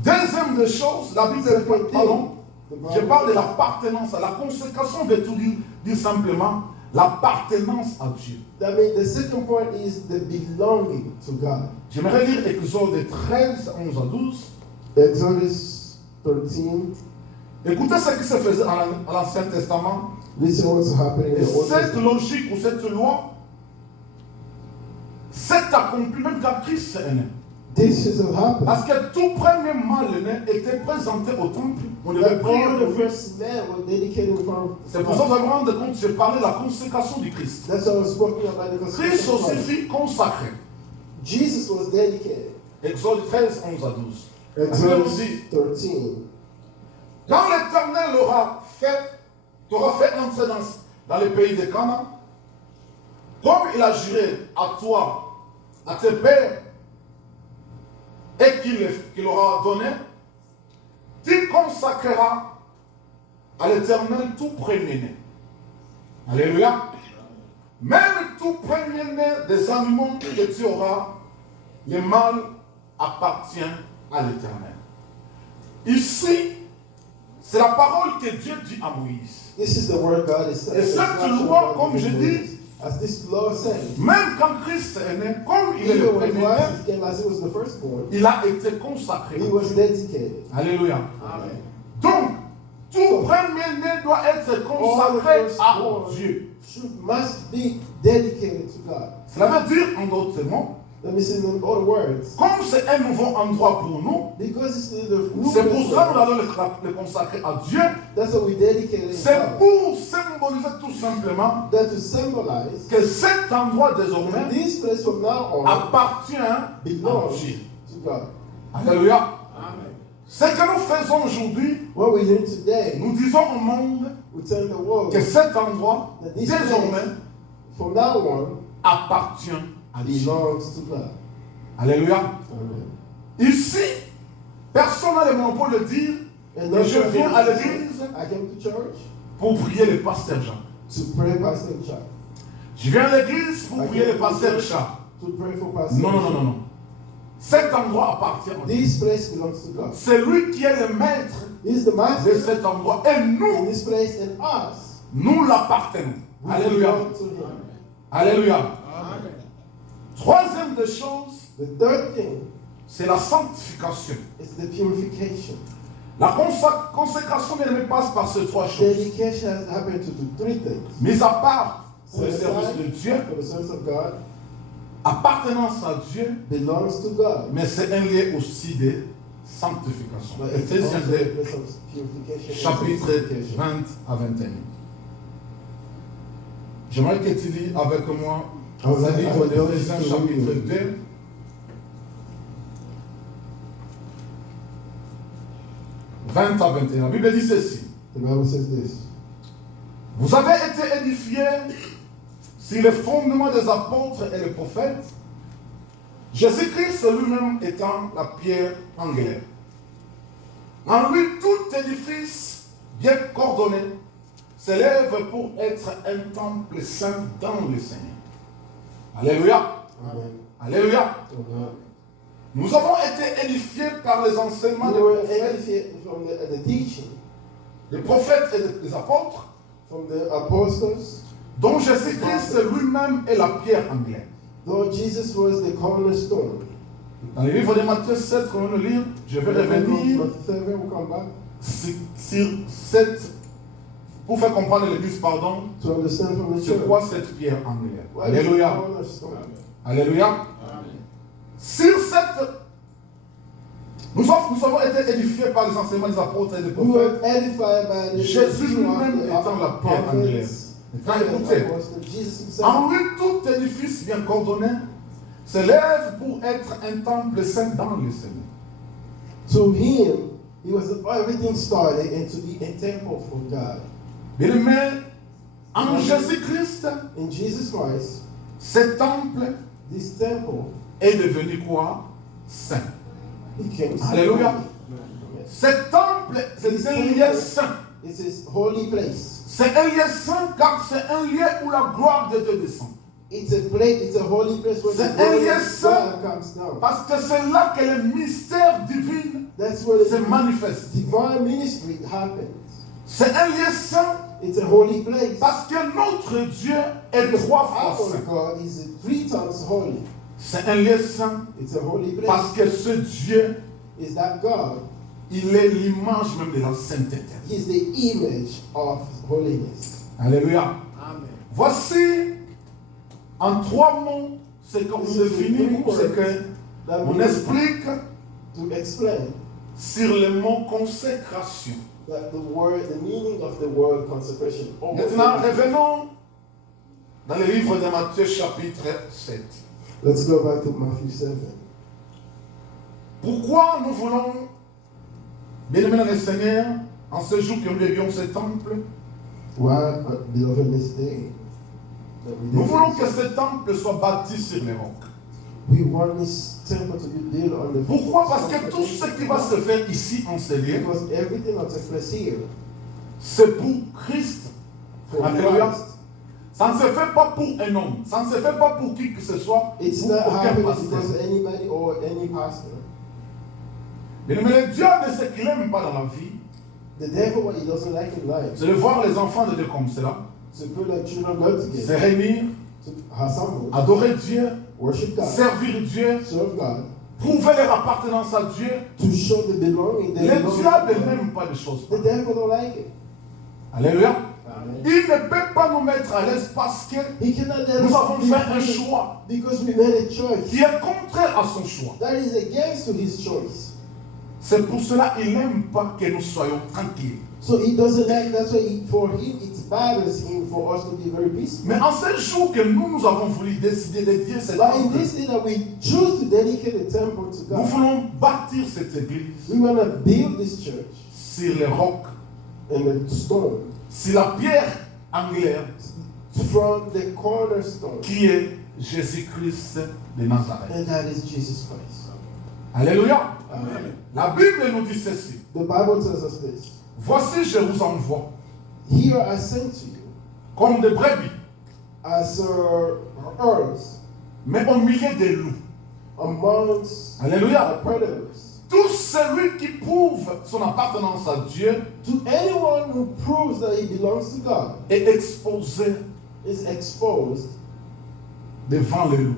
Deuxième des choses, la Bible Second pardon, thing, the je Bible- parle de l'appartenance. La consécration veut tout dire simplement l'appartenance à Dieu. That means the second point is the belonging to God. J'aimerais lire Exode 13, 11 à 12. Exodus 13. Écoutez ce qui se faisait à l'Ancien Testament. Listen what's happening in Et the Old cette Testament. logique ou cette loi s'est accomplie même quand Christ est né. This is what happened. Parce que tout premier mâle-né était présenté au temple. On devait That prier all pour the lui. first men were dedicated in front of C'est pour ça que vous vous rendez compte, j'ai parlé de la consécration du Christ. That's what I was speaking about the Christ consecration of aussi Christ. fut consacré. Jesus was dedicated. Exode 13, 11 à 12. Exodus dit, 13. quand l'Éternel t'aura fait entrer dans le pays de Canaan, comme il a juré à toi, à tes pères, et qu'il aura donné, tu consacreras à l'Éternel tout premier-né. Alléluia. Même tout premier-né des animaux que tu auras, le mâle appartient à l'Éternel. Ici, c'est la parole que Dieu dit à Moïse. This is the word God is saying. Et cette loi, comme je dis, as this law says, même quand Christ est né, comme il est le even when premier-né, Christ came as he was the firstborn, il a été consacré. he was dedicated. Alléluia. Amen. Donc, tout premier-né doit être consacré à Dieu. Must be dedicated to God. Cela veut dire, en d'autres mots, Let me say in other words. comme c'est un nouveau endroit pour nous, Because it's the new c'est pour cela que nous place, allons le consacrer à Dieu. that's what we dedicate it C'est to. pour symboliser tout simplement That to symbolize que cet endroit that désormais this place from now on appartient à belongs Dieu. to God. Alléluia. Amen. Ce que nous faisons aujourd'hui, What we're doing today, nous disons au monde we tell the world que cet endroit that this désormais place from now on appartient à Dieu. belongs to God. Alléluia. Amen. Ici, personne n'a le monopole de dire And que je that's viens why à l'église I came to church pour prier le pasteur Jean. to pray Pastor Chuck. Je viens à l'église pour prier le pasteur Jean. To pray for Pastor Non, non, non, Chuck. non, non. Cet endroit appartient à Dieu. This place belongs to God. C'est lui qui est le maître He's the de master cet endroit. Et in nous, this place and us. nous l'appartenons. We Alléluia. belong to him. Alléluia. Amen. Troisième des choses, The third thing c'est la sanctification. is the purification. La consécration ne passe par ces trois choses. Dedication has happened to do three things. Mis à part pour le set service de aside Dieu, for the service of God appartenance à Dieu, belongs to God. mais c'est un lien aussi de sanctification. But it's Ephésiens also 2, a place of purification and chapitre sanctification. 20 à 21. J'aimerais que tu lis avec moi I would le like- I livre would like d'Éphésiens to read chapitre you. 2. « 20 à 21. La Bible dit ceci. The Bible says this. Vous avez été édifiés sur le fondement des apôtres et des prophètes, Jésus-Christ lui-même étant la pierre angulaire. En lui, tout édifice bien coordonné s'élève pour être un temple saint dans le Seigneur. Alléluia. Amen. Alléluia. Amen. Nous avons été édifiés par les enseignements We des were prophètes, edified from the teaching des prophètes et des apôtres, from the apostles. dont Jésus-Christ lui-même est la pierre angulaire. Though Jesus was the cornerstone. Dans le livre de Matthieu 7 qu'on vient de lire, je vais revenir Matthew 7, we'll come back sur cette, pour faire comprendre l'église, pardon, to understand from the c'est church. quoi cette pierre angulaire. What is the Alléluia. cornerstone? Alléluia. Sur cette, nous avons été édifiés par les enseignements des apôtres et des We prophètes. were edified by the Jésus teaching of lui-même the étant la pierre angulaire. prophets. Maintenant, écoutez, Apostles. Jesus himself. en lui, tout édifice bien coordonné s'élève pour être un temple saint dans le Seigneur. To him, he was everything started and to be a temple for God. Bien-aimé, en Jésus-Christ, In Jesus Christ, ce temple this temple est devenu quoi? Saint. became Alléluia. holy. Ce temple, c'est un lieu saint. It's his holy place. C'est un lieu saint car c'est un lieu où la gloire de Dieu descend. It's a place. It's a holy place where C'est the glory un of lieu saint. God comes down. Parce que c'est là que le mystère divin That's where se the manifeste. divine ministry happens. C'est un lieu saint It's a holy place. parce que notre Dieu est trois fois Our saint. God is 3 times holy. C'est un lieu saint It's a holy place. parce que ce Dieu, Is that God? il est l'image même de la sainteté. He's the image of holiness. Alléluia. Amen. Voici en 3 mots ce qu'on définit, ce que That on we explique to explain sur le mot consécration. that the meaning of the word consecration. Maintenant, revenons dans le livre de Matthieu chapitre 7. Let's go back to Matthew 7. Pourquoi nous voulons, bien aimés dans le Seigneur, en ce jour que nous devions ce temple, Why, beloved, this day that we nous live voulons in, que ce temple soit bâti sur les rocs. we want this temple to be built on the Pourquoi? Parce que tout ce qui va se faire ici en ce lieu, because everything that takes place here c'est pour Christ. for Alléluia. Christ. Ça ne se fait pas pour un homme, ça ne se fait pas pour qui que ce soit, It's pour not aucun happening pasteur. because of anybody or any pastor. Mais le diable, ce qu'il n'aime pas dans la vie, The devil, what he doesn't like in life, c'est de voir les enfants de Dieu comme cela, to put the children of God se together, réunir, to assemble, adorer Dieu, worship God, servir Dieu, serve God, prouver leur appartenance à Dieu. to show the belonging. The Le belonging diable to God. n'aime pas les choses. The devil don't like it. Alléluia. Amen. Il ne peut pas nous mettre à l'aise parce que He cannot let nous us avons be fait un free choix because we made a choice qui est contraire à son choix. that is against to his choice. C'est pour cela qu'il n'aime pas que nous soyons tranquilles. So he doesn't like. That's why for him it bothers him for us to be very peaceful. Mais en ce jour que nous avons voulu décider de dire cet But in temple, this day that we choose to dedicate a temple to nous God, voulons bâtir cette église we want to build this church sur les rocs, in the stone sur la pierre angulaire from the cornerstone, qui est Jésus-Christ de Nazareth. and that is Jesus Christ. Alléluia. Amen. La Bible nous dit ceci. The Bible tells us this. Voici, je vous envoie Here I send to you comme des brebis, as earths mais au milieu des loups. amongst Alléluia. predators. Tout celui qui prouve son appartenance à Dieu To anyone who proves that he belongs to God est exposé is exposed. devant les loups.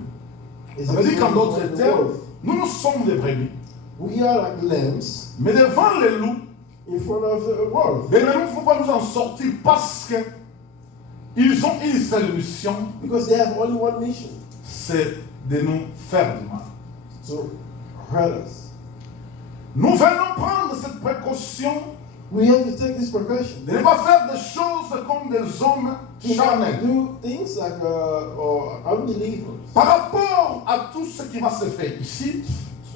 Is Ça veut dire qu'en exposed d'autres before the termes, wolf. nous sommes des brebis. We are like lambs Mais devant les loups, in front of the wolf. mais nous ne faut pas nous en sortir parce que Ils ont une seule mission, because they have only one mission, c'est de nous faire du mal. to hurt us. Nous venons prendre cette précaution We have to take this precaution. de ne pas faire des choses comme des hommes To charnels. not do things like or unbelievers. Par rapport à tout ce qui va se faire ici,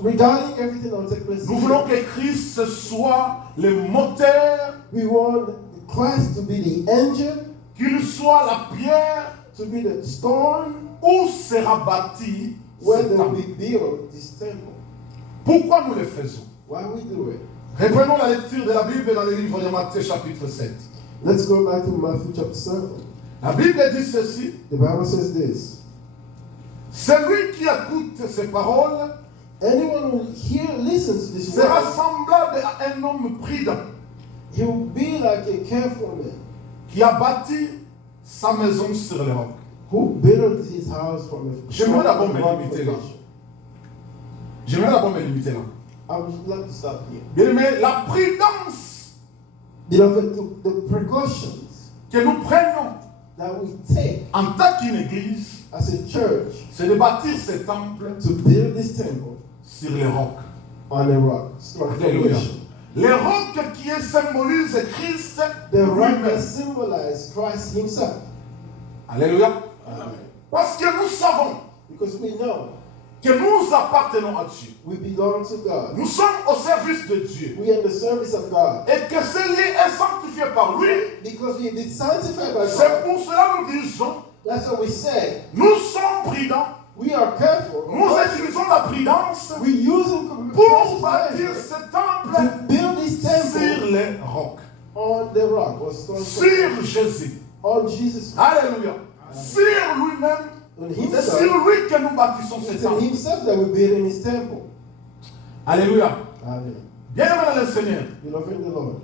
Regarding everything that will take place, nous voulons que Christ soit le moteur, we want Christ to be the engine, qu'il soit la pierre to be the stone où sera bâti where ce they will temple. be built this temple. Pourquoi nous le faisons? Why we do it? Reprenons la lecture de la Bible dans le livre de Matthieu chapitre 7. Let's go back to Matthew chapter 7. La Bible dit ceci: The Bible says this. celui qui écoute ces paroles Anyone who listens to this sera word, semblable à un homme prudent he will be like a careful man qui a bâti sa maison sur le roc. who built his house from a J'aimerais d'abord me rock limiter là. foundation. J'aimerais d'abord me limiter là. I would like to stop here. Bien aimé, la prudence Beloved, the precautions que nous prenons that we take en tant qu'une église, as a church c'est de bâtir ce temple to build this temple sur le roc. on a rock, strong Alléluia. foundation. Le roc qui symbolise Christ The rock that lui-même. symbolizes Christ himself. Alléluia. Amen. Parce que nous savons Because we know que nous appartenons à Dieu. we belong to God. Nous sommes au service de Dieu. We are in the service of God. Et que ce lieu est sanctifié par lui. Because we have been sanctified by C'est God. pour cela que nous disons, That's what we say. nous sommes prudents. We are careful. Nous utilisons la prudence We use it pour bâtir ce temple to build this sur temple les rocs. on the rock or stone Sur Jésus. on Jesus. Alléluia. Sur lui-même. On C'est himself. sur lui que nous bâtissons ce It's in temple. himself that we build in his temple. Alléluia. Amen. Bien-aimé dans le Seigneur. Beloved in the Lord.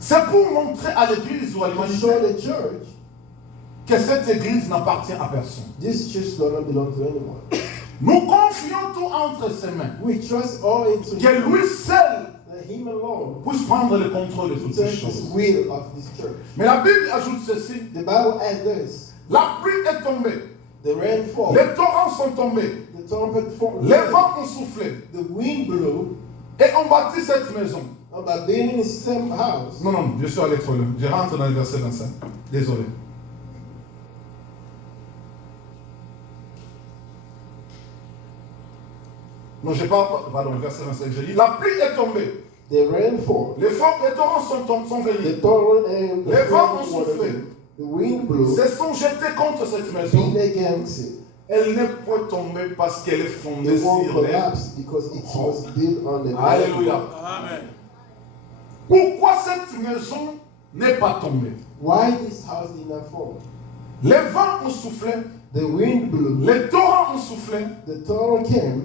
C'est pour montrer à l'église ou à To l'humanité show the church que cette église n'appartient à personne. this church does not belong to anyone. Nous confions tout entre ses mains. We trust all into Que him, lui seul that him alone puisse prendre le contrôle de toutes ces takes the choses. will of this church. Mais la Bible ajoute ceci. The Bible adds this. La pluie est tombée. The rain falls. Les torrents sont tombés. The trumpet falls. Les vents ont soufflé. The wind blew. Et on bâtit cette maison. And by being in the same house. Non, non, je suis allé trop loin. Je rentre dans le verset 25. Désolé. Non, je parle pas. Pardon, le verset 25. Je dis, la pluie est tombée. The rain falls. Les torrents sont venus. The torrent and Les the vents ont flood water. soufflé. The wind blew. Se sont jetés contre cette maison. Beat against it. Elle n'est point tombée parce qu'elle est fondée The wall sur les... collapsed because it was built on the Alléluia. Amen. Pourquoi cette maison n'est pas tombée? Why this house did not fall? Les vents ont soufflé. The wind blew. Les torrents ont soufflé. The torrent came.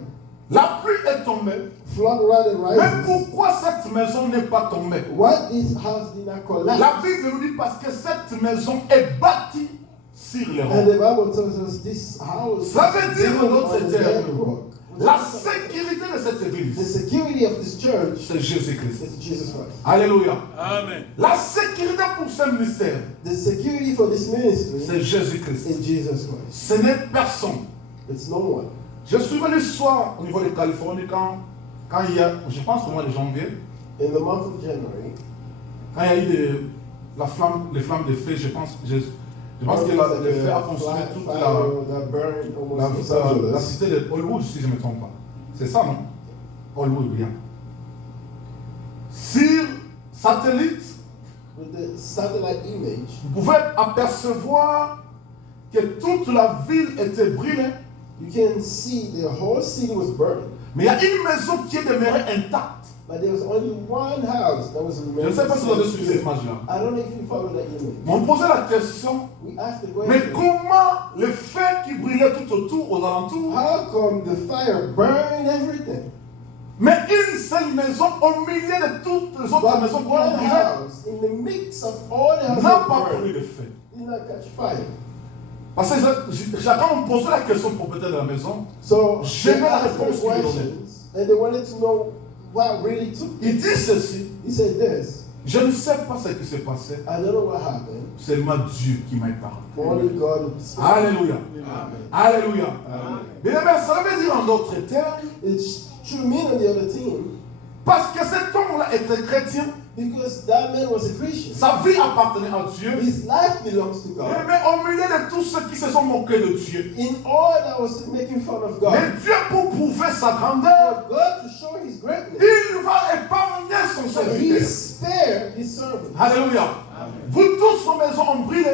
La pluie est tombée. Flood rather Mais rises. pourquoi cette maison n'est pas tombée? Why this house did not collapse? La Bible nous dit parce que cette maison est bâtie sur les And rocs. the Bible tells us this house Ça veut dire en is d'autres built on the termes, bedrock. la sécurité de cette The église, security of this church c'est Jésus-Christ. is Jesus Christ. Alléluia. Amen. La sécurité pour ce ministère, The security for this ministry c'est Jésus-Christ. is Jesus Christ. Ce n'est personne. It's no one. Je suis venu ce soir au niveau de Californie quand il y a, je pense au mois de janvier, In the month of January, quand il y a eu les flammes de feu, je pense que le feu a consumé toute that burned almost Los la Angeles. cité de Hollywood, si je ne me trompe pas. C'est ça, non? Hollywood, bien. Sur satellite, With the satellite image, vous pouvez apercevoir que toute la ville était brûlée, you can see the whole city was burning. mais il y a une maison qui est demeurée intacte. But there was only one house that was Je ne remaining. sais pas si vous avez suivi cette image-là. I don't know if you follow that image. On me posait la question, We asked the mais question, comment le feu qui brûlait tout autour, aux alentours, how come the fire burned everything? mais une seule maison au milieu de toutes les autres But maisons qui ont one brûlé, house, in the mix of all the houses n'a that pas pris burned, de feu. did not catch fire. Parce que quand on me posait la question au propriétaire de la maison, So J'ai they mis la asked the réponse qu'il donnait. questions, and they wanted to know what really took. il dit ceci, He said this: Je ne sais pas ce qui s'est passé. I don't know what happened. Seulement Dieu qui m'a parlé. Only God will speak. Alléluia. Amen. Alléluia. Bien aimé, ça veut dire en d'autres termes, It should mean on the other team, parce que cet homme-là était chrétien, because that man was a Christian. sa vie appartenait à Dieu. His life belongs to God. Mais au milieu de tous ceux qui se sont moqués de Dieu, In all that was making fun of God, mais Dieu, pour prouver sa grandeur, for God to show His greatness, il va épargner son so He serviteur. spared His servant. Alléluia. Vous tous, vos maisons ont brûlé,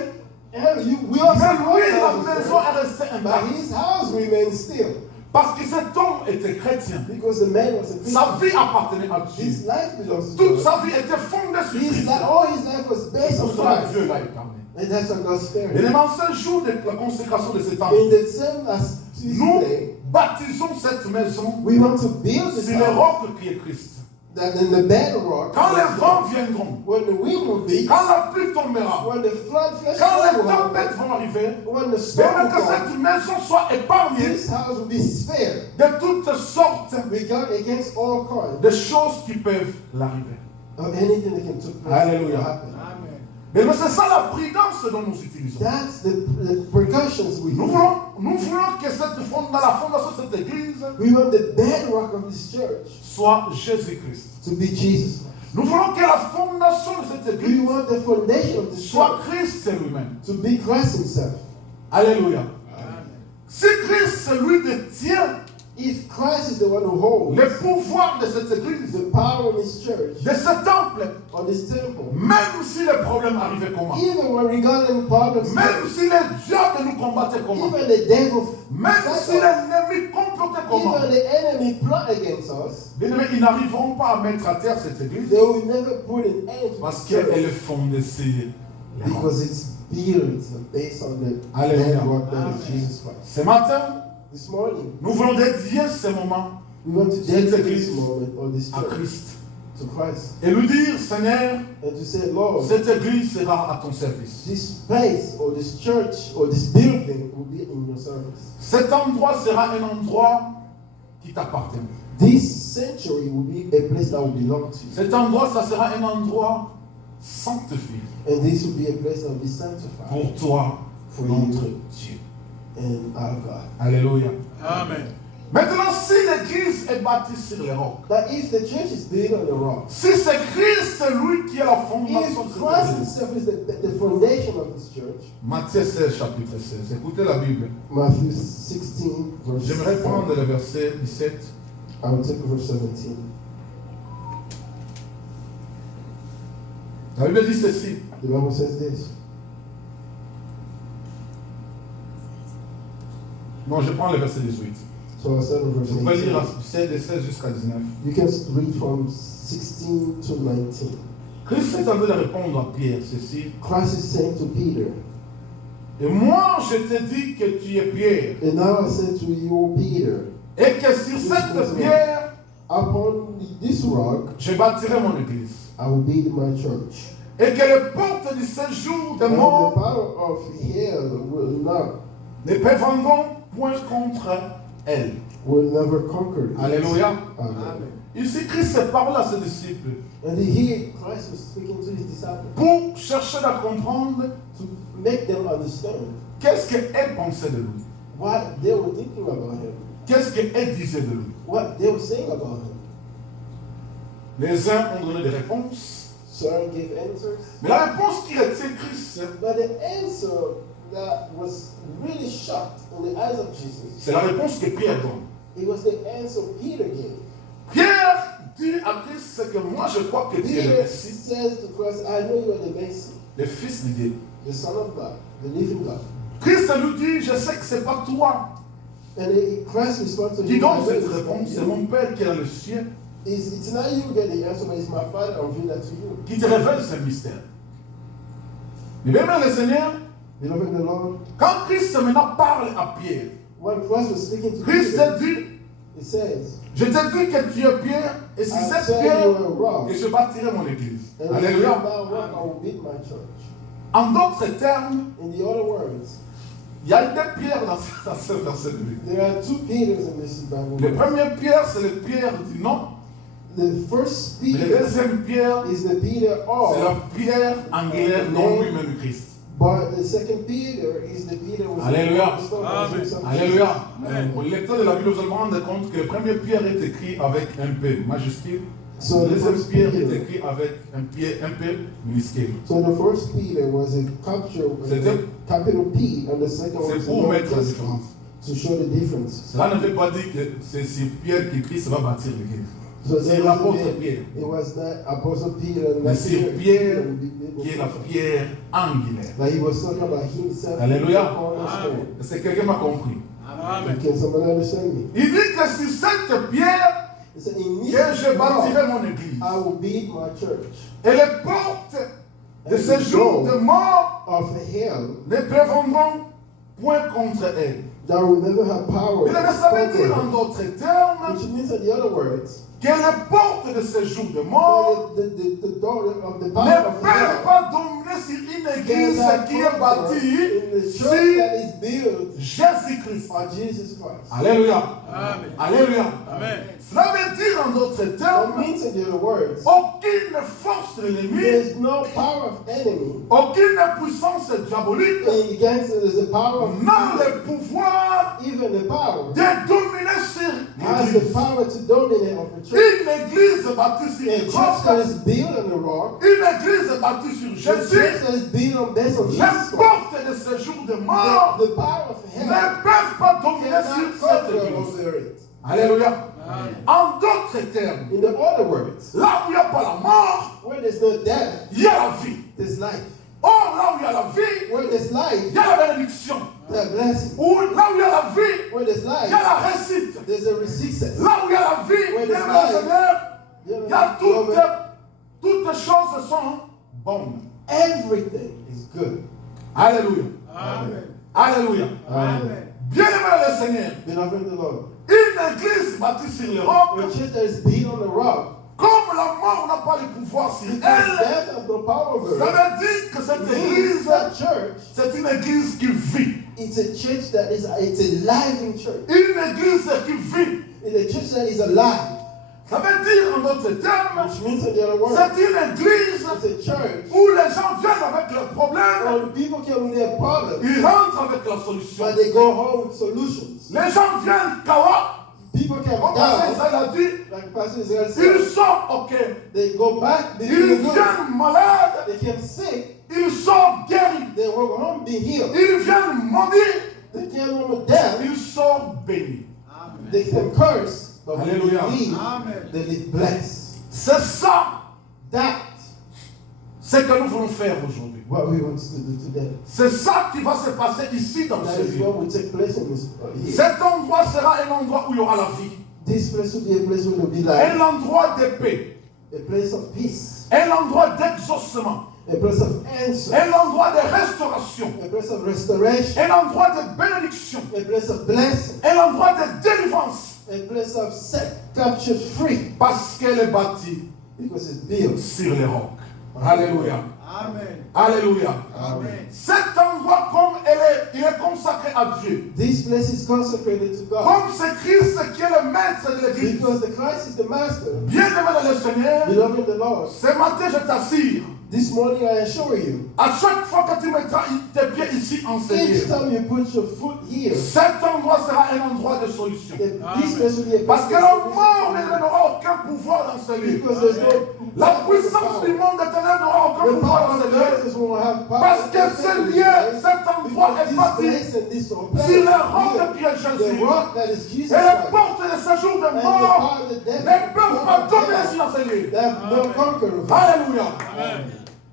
And we mais also lui, la know maison est restée but intacte. his house remained still, Parce que cet homme était chrétien. because the man was a Christian. Sa vie appartenait à Dieu. His life belongs to Toute God. sa vie était fondée sur Christ. All his life was C'est based on pour cela que Christ. Dieu l'a épargné. And that's what God spared Et him. les anciens jours de la consécration de cet homme, In the same as nous today, baptisons cette maison we want to build this sur le house roc qui est Christ. that in the bedrock, Quand les vents viendront, when the wind will be, quand la pluie tombera, when the flood flash quand les will happen, tempêtes vont arriver, when the bien storm will que come, cette maison soit épargnée this house will be spared. de toutes sortes We guard against all kinds de choses qui peuvent l'arriver. of anything that can take place. Hallelujah. Or happen. Mais c'est ça la prudence dont nous utilisons. That's the precautions we Nous use. voulons que la fondation de cette église We want the bedrock of this church soit Jésus-Christ. to be Jesus. Nous voulons que la fondation de cette We église want the foundation of this soit church Christ lui-même. to be Christ Himself. Alléluia. Si Christ lui détient If Christ is the one who holds le pouvoir de cette église, the power of His church de ce temple, or this temple, même si les problèmes arrivaient comment, even when regarding problems, même si les diables nous combattaient comment, even the devil, même si l'ennemi complotait comment, even the enemy plot against us, bien aimés, ils n'arriveront pas à mettre à terre cette église they will never put an end to parce the qu'elle est church fondée sur les rocs. because it's built based on the Hallelujah. bedrock that is Jesus Christ. Ce matin, This morning, nous voulons dédier ce moment we want to dedicate this moment or this à church Christ to Christ et lui dire, Seigneur, and to say, Lord, cette église sera à ton service. this place or this church or this building will be in your service. Cet endroit sera un endroit qui t'appartient. This sanctuary will be a place that will belong to you. Cet endroit, ça sera un endroit sanctifié And this will be a place that will be sanctified pour toi, for notre you Dieu. and our God. Alléluia. Amen. Maintenant, si l'église est bâtie sur les rocs, But if the church is built on the rock, si c'est Christ, lui qui est la fondation if de cette Christ église. Himself is the foundation of this church, Matthieu 16, chapitre 16. Écoutez la Bible. Matthew 16, verse J'aimerais 4. prendre le verset 17. I will take verse 17. La Bible dit ceci. The Bible says this. Non, je prends le verset 18. So I start with verse Vous pouvez lire 18. de 16 jusqu'à 19. You can read from 16 to 19. Christ est en train de répondre à Pierre ceci. Christ is saying to Peter, Et moi, je te dis que tu es Pierre. and now I say to you, Peter, Et que sur cette pierre, upon this rock je bâtirai mon église. I will build my church. Et que les portes du séjour des And the morts power of hell ne prévendront point contre elle. will never conquer it. Alléluia. Amen. Ici, Christ se parle à ses disciples And here Christ was speaking to his disciples pour chercher à comprendre to make them understand qu'est-ce qu'elle pensait de lui. what they were thinking about him, Qu'est-ce qu'elle disait de lui. what they were saying about him. Les uns ont donné des réponses, Some gave answers, mais la réponse qui retient Christ, but the answer that was really shocked in the eyes of Jesus, c'est la réponse que Pierre donne. it was the answer Peter gave. Pierre dit à Christ, c'est que moi je crois que tu es le Peter Messie, says to Christ, I know you are the Messiah, le Fils de Dieu. the Son of God, the living God. Christ lui dit, je sais que c'est pas toi And Christ responds to qui him, donne "I know cette it's not réponse, c'est you. mon Père qui est dans le ciel, It's not you who get the answer, but it's my Father who revealed that to you." qui te révèle ce mystère. Mais bien, le Seigneur, Beloved in the Lord, quand Christ maintenant parle à Pierre, when Christ was speaking to Christ Peter, dit, it says, je te dis que tu es Pierre, et c'est I cette said pierre you were wrong. que je bâtirai mon église. And on Alléluia. that rock I will build my church. En d'autres termes, In the other words, il y a deux pierres dans ce verset de Bible. there are two Peters in this Bible. Le premier pierre, c'est le pierre du nom. The first Mais la Peter deuxième pierre, is the Peter c'est la of, pierre angulaire dont lui-même Christ. but the second Peter is the Peter was Alléluia. Amen. Alléluia. Au lecteur de la Bible, vous allez vous rendre compte que la première pierre est écrite avec un P majuscule. So La the deuxième first pierre Peter, est écrite avec un P minuscule. so the first Peter was a capital P, and the second C'est was a pour mettre la lowercase différence. to show the difference. Cela ne veut pas dire que c'est Pierre qui Christ va bâtir l'église. So C'est it l'apôtre wasn't- Pierre. It was not Apostle Peter, and Mais not c'est Peter, Pierre qui est la pierre angulaire. Like he was talking about himself. Alléluia. the cornerstone. Est-ce que quelqu'un m'a compris? Can somebody understand me? Il dit que sur cette pierre He said, in que this je bâtirai rock, mon église. I will build my church. Et les portes de ce jour de mort Of hell, ne prévendront point contre elle. that will never have power. Mais ça veut dire en over d'autres it. termes Which means, in the other words, que les portes de ce jour de mort the door of the ne power of peuvent hell pas dominer sur une église cannot qui est conquer bâtie in the church sur that is built Jésus-Christ. on Jesus Christ. Alléluia. Amen. Alléluia. Amen. Cela veut dire en d'autres That termes, means, in the other words, aucune force de l'ennemi, there is no power of enemy aucune puissance diabolique against it. There's a power of n'a evil. le pouvoir Even the power de dominer sur has the l'église. power to dominate of the church. Une église bâtie sur A une church that roche, is built on the rock, une église bâtie sur a church Jésus, that is built on based on les Jesus Christ. portes de ce jour de mort The power of ne hell peuvent pas dominer cannot sur cette conquer église. over it. Alléluia. En d'autres termes, In the other words, là où il n'y a pas la mort, where there's no death, il y a la vie. there's life. Or, là où il y a la vie, Where there's il life, y a la bénédiction. there's blessing. Ou là où il y a la vie, Where there's il y a life, la réussite. there's a success. Là où il y a la vie, Where il y a there's le life, Seigneur, il y a Yeah, toutes choses sont bonnes. everything is good. Alléluia. Amen. Alléluia. Amen. Bien-aimé le Seigneur, Beloved in the Lord, une église bâtie sur les a rocs, church that is built on the rock, comme la mort n'a pas le pouvoir sur because elle, death has no power over ça it. veut dire que cette Means église, that church, c'est une église qui vit. it's a church that is it's a living church. Une église qui vit. It's a church that is alive, Ça veut dire en d'autres termes, which means in the other words, c'est une église it's a church où les gens viennent avec leurs problèmes, where people come with their problems, ils rentrent avec la solution. but they go home with solutions. Les gens viennent kawa, People come comme Pasteur down, Israël a dit, like Pastor Israel ils said, sont ok, they go back, they ils feel good, viennent malades, they came sick, ils sont guéris, they go home, be healed. ils viennent maudits, They came home with death, ils sont bénis. they came cursed, but when they Alléluia. leave, Amen. they live blessed. C'est ça That ce que nous voulons faire aujourd'hui. what we want to do today. C'est ça qui va se passer ici dans That ce is lieu. what will take place in this here. Cet endroit sera un endroit où il y aura la vie. This place will be a place where there will be Un life, endroit de paix. a place of peace, Un endroit d'exaucement. a place of answer, Un endroit de restauration. a place of restoration, Un endroit de bénédiction. a place of blessing, Un endroit de délivrance. a place of set captured free, Parce qu'elle est bâtie because it's built. sur les rocs. Alléluia. Amen. Alléluia. Amen. Cet endroit, comme il est consacré à Dieu. This place is consecrated to God Comme c'est Christ qui est le maître de l'église. because the Christ is the master. Bien-aimé dans le Seigneur, Beloved in the Lord, ce matin, je t'assure, this morning I assure you, à chaque fois que tu mettras tes pieds ici en ce each lieu, time you put your foot here, cet endroit sera un endroit de solution. this place will be a Parce place que of la mort solution. n'aura aucun pouvoir dans ce lieu. Because there's no La puissance du monde éternel n'aura aucun the pouvoir power dans of ce lieu. darkness won't have power. Parce que ce lieu, cet endroit est Because bâti this place and this place sur le roc here, qui est Jésus. the rock that is Jesus Et les Christ, portes de ce jour de and the mort power of the devil, ne peuvent pas dominer they sur ce lieu. have no conqueror. Alléluia.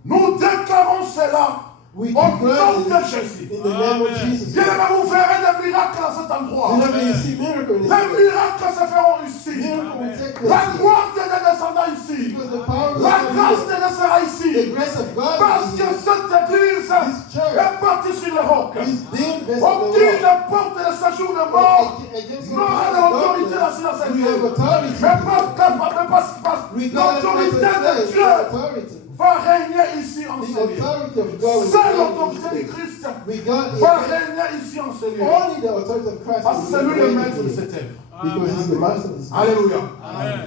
Nous déclarons cela We au nom declare de it Jésus. in the name of Jesus. Bien-aimé, vous verrez des miracles dans cet endroit. Beloved, you see miracle in this Les place. miracles se feront ici. Miracle will take La place here. gloire de Dieu descendra ici. Because the power of La God grâce is de here. Dieu sera The ici. grace of God Parce is que here. cette église This church est bâtie sur le roc. is built based on the Aucune rock. porte de ce jour de mort Against n'aura de l'autorité dans ce we lieu. have authority. Mais l'autorité de Dieu Regardless of the place, va va régner ici en The ce lieu. authority of God will Seule reign in l'autorité this du place. Christ We got va it. régner ici en ce lieu. Only the authority of Christ Parce que c'est will lui le reign maître de here. cette œuvre. Because he's the master of this place. Alléluia.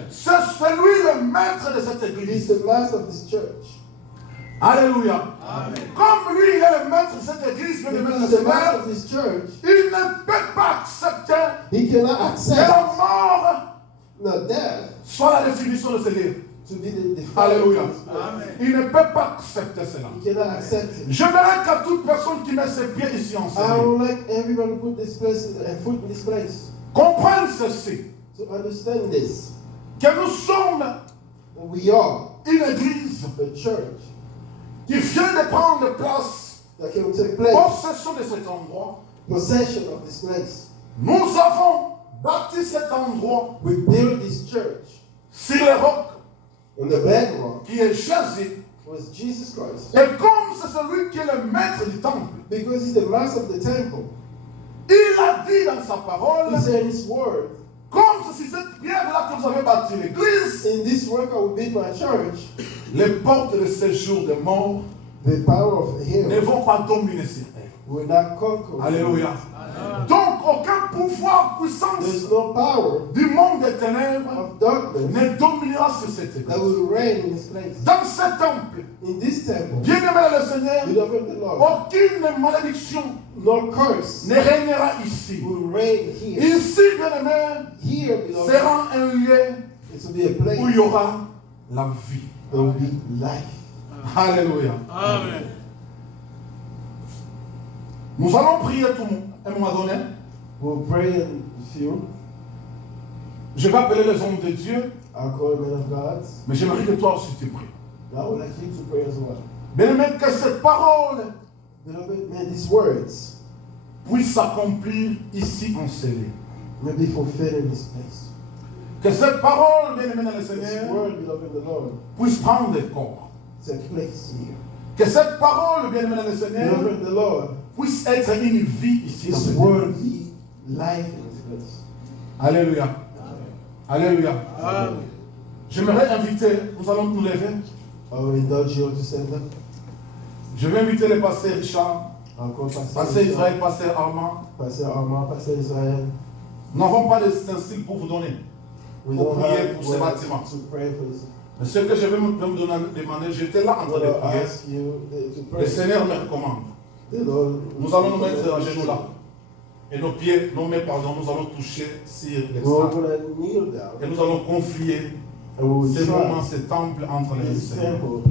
C'est lui le maître de cette He's église. the master of this church. Alléluia. Comme lui, il est le maître de cette église, le maître de Because ce the master Seigneur, of this church, il ne peut pas accepter he cannot que accept la mort not death soit la définition de ce lieu. to be the Alléluia. of this place. Il ne peut pas accepter cela. He cannot accept it. J'aimerais qu'à toute personne qui met ses pieds ici en ce I lieu would like everybody to put this place and foot in this place comprenne ceci, to understand this. que nous sommes We are une église the church qui vient de prendre place, that can take place, possession de cet endroit. possession of this place. Nous avons bâti cet endroit We built this church sur les rocs on the bedrock qui est Jésus. was Jesus Christ. Et comme c'est celui qui est le maître du temple, Because he's the master of the temple. il a dit dans sa parole, He said in his word, comme si cette pierre-là que vous avez bâti l'église, in this work I will build my church, les portes de séjour des morts the power of ne hell vont pas dominer sur elle. will not conquer. Alléluia. Donc aucun pouvoir, puissance There's no power du monde des ténèbres of darkness ne dominera sur cette that église. will reign in this place. Dans ce temple, In this temple, bien-aimé dans le Seigneur, beloved of the Lord, aucune malédiction no curse ne régnera ici. will reign here. Ici, bien-aimé, Here, beloved, sera un lieu it will be a place où il y aura la vie. there will be life. Alléluia. Amen. Nous allons prier tout le monde. À un moment donné, We'll pray in a few. je vais appeler les hommes de Dieu, I'll call men of God. mais j'aimerais que toi aussi tu pries. I would like you to pray as well. Bien-aimé, que cette parole Beloved, may these words puisse s'accomplir ici en ce lieu. may be fulfilled in this place. Que cette parole, bien-aimé dans le This Seigneur, word, beloved of the Lord, puisse prendre corps. take place here. Que cette parole, bien-aimé dans le Seigneur, Beloved of the Lord, puisse être une vie ici dans this cette word église. be life in this place. Alléluia. Alléluia. Amen. J'aimerais inviter, nous allons nous lever. I will indulge you to stand up. Je vais inviter le pasteur Richard, I'll call Pastor pasteur Israel, Israël, pasteur Armand. Pastor Armand, Pastor Israel. Nous n'avons pas de style pour vous donner. We Pour don't prier have pour ce words bâtiment. to pray for this. Mais ce que je vais me demander, j'étais là en I'm train going de to prier. ask you to Le pray. Seigneur me recommande. The Lord, Nous allons nous mettre à genoux là. Et nos pieds, nos mains, pardon, nous allons toucher sur les we're saints. going to kneel down Et nous allons confier and we will ces moments, trust ces temples entre les mains du this Seigneur. temple.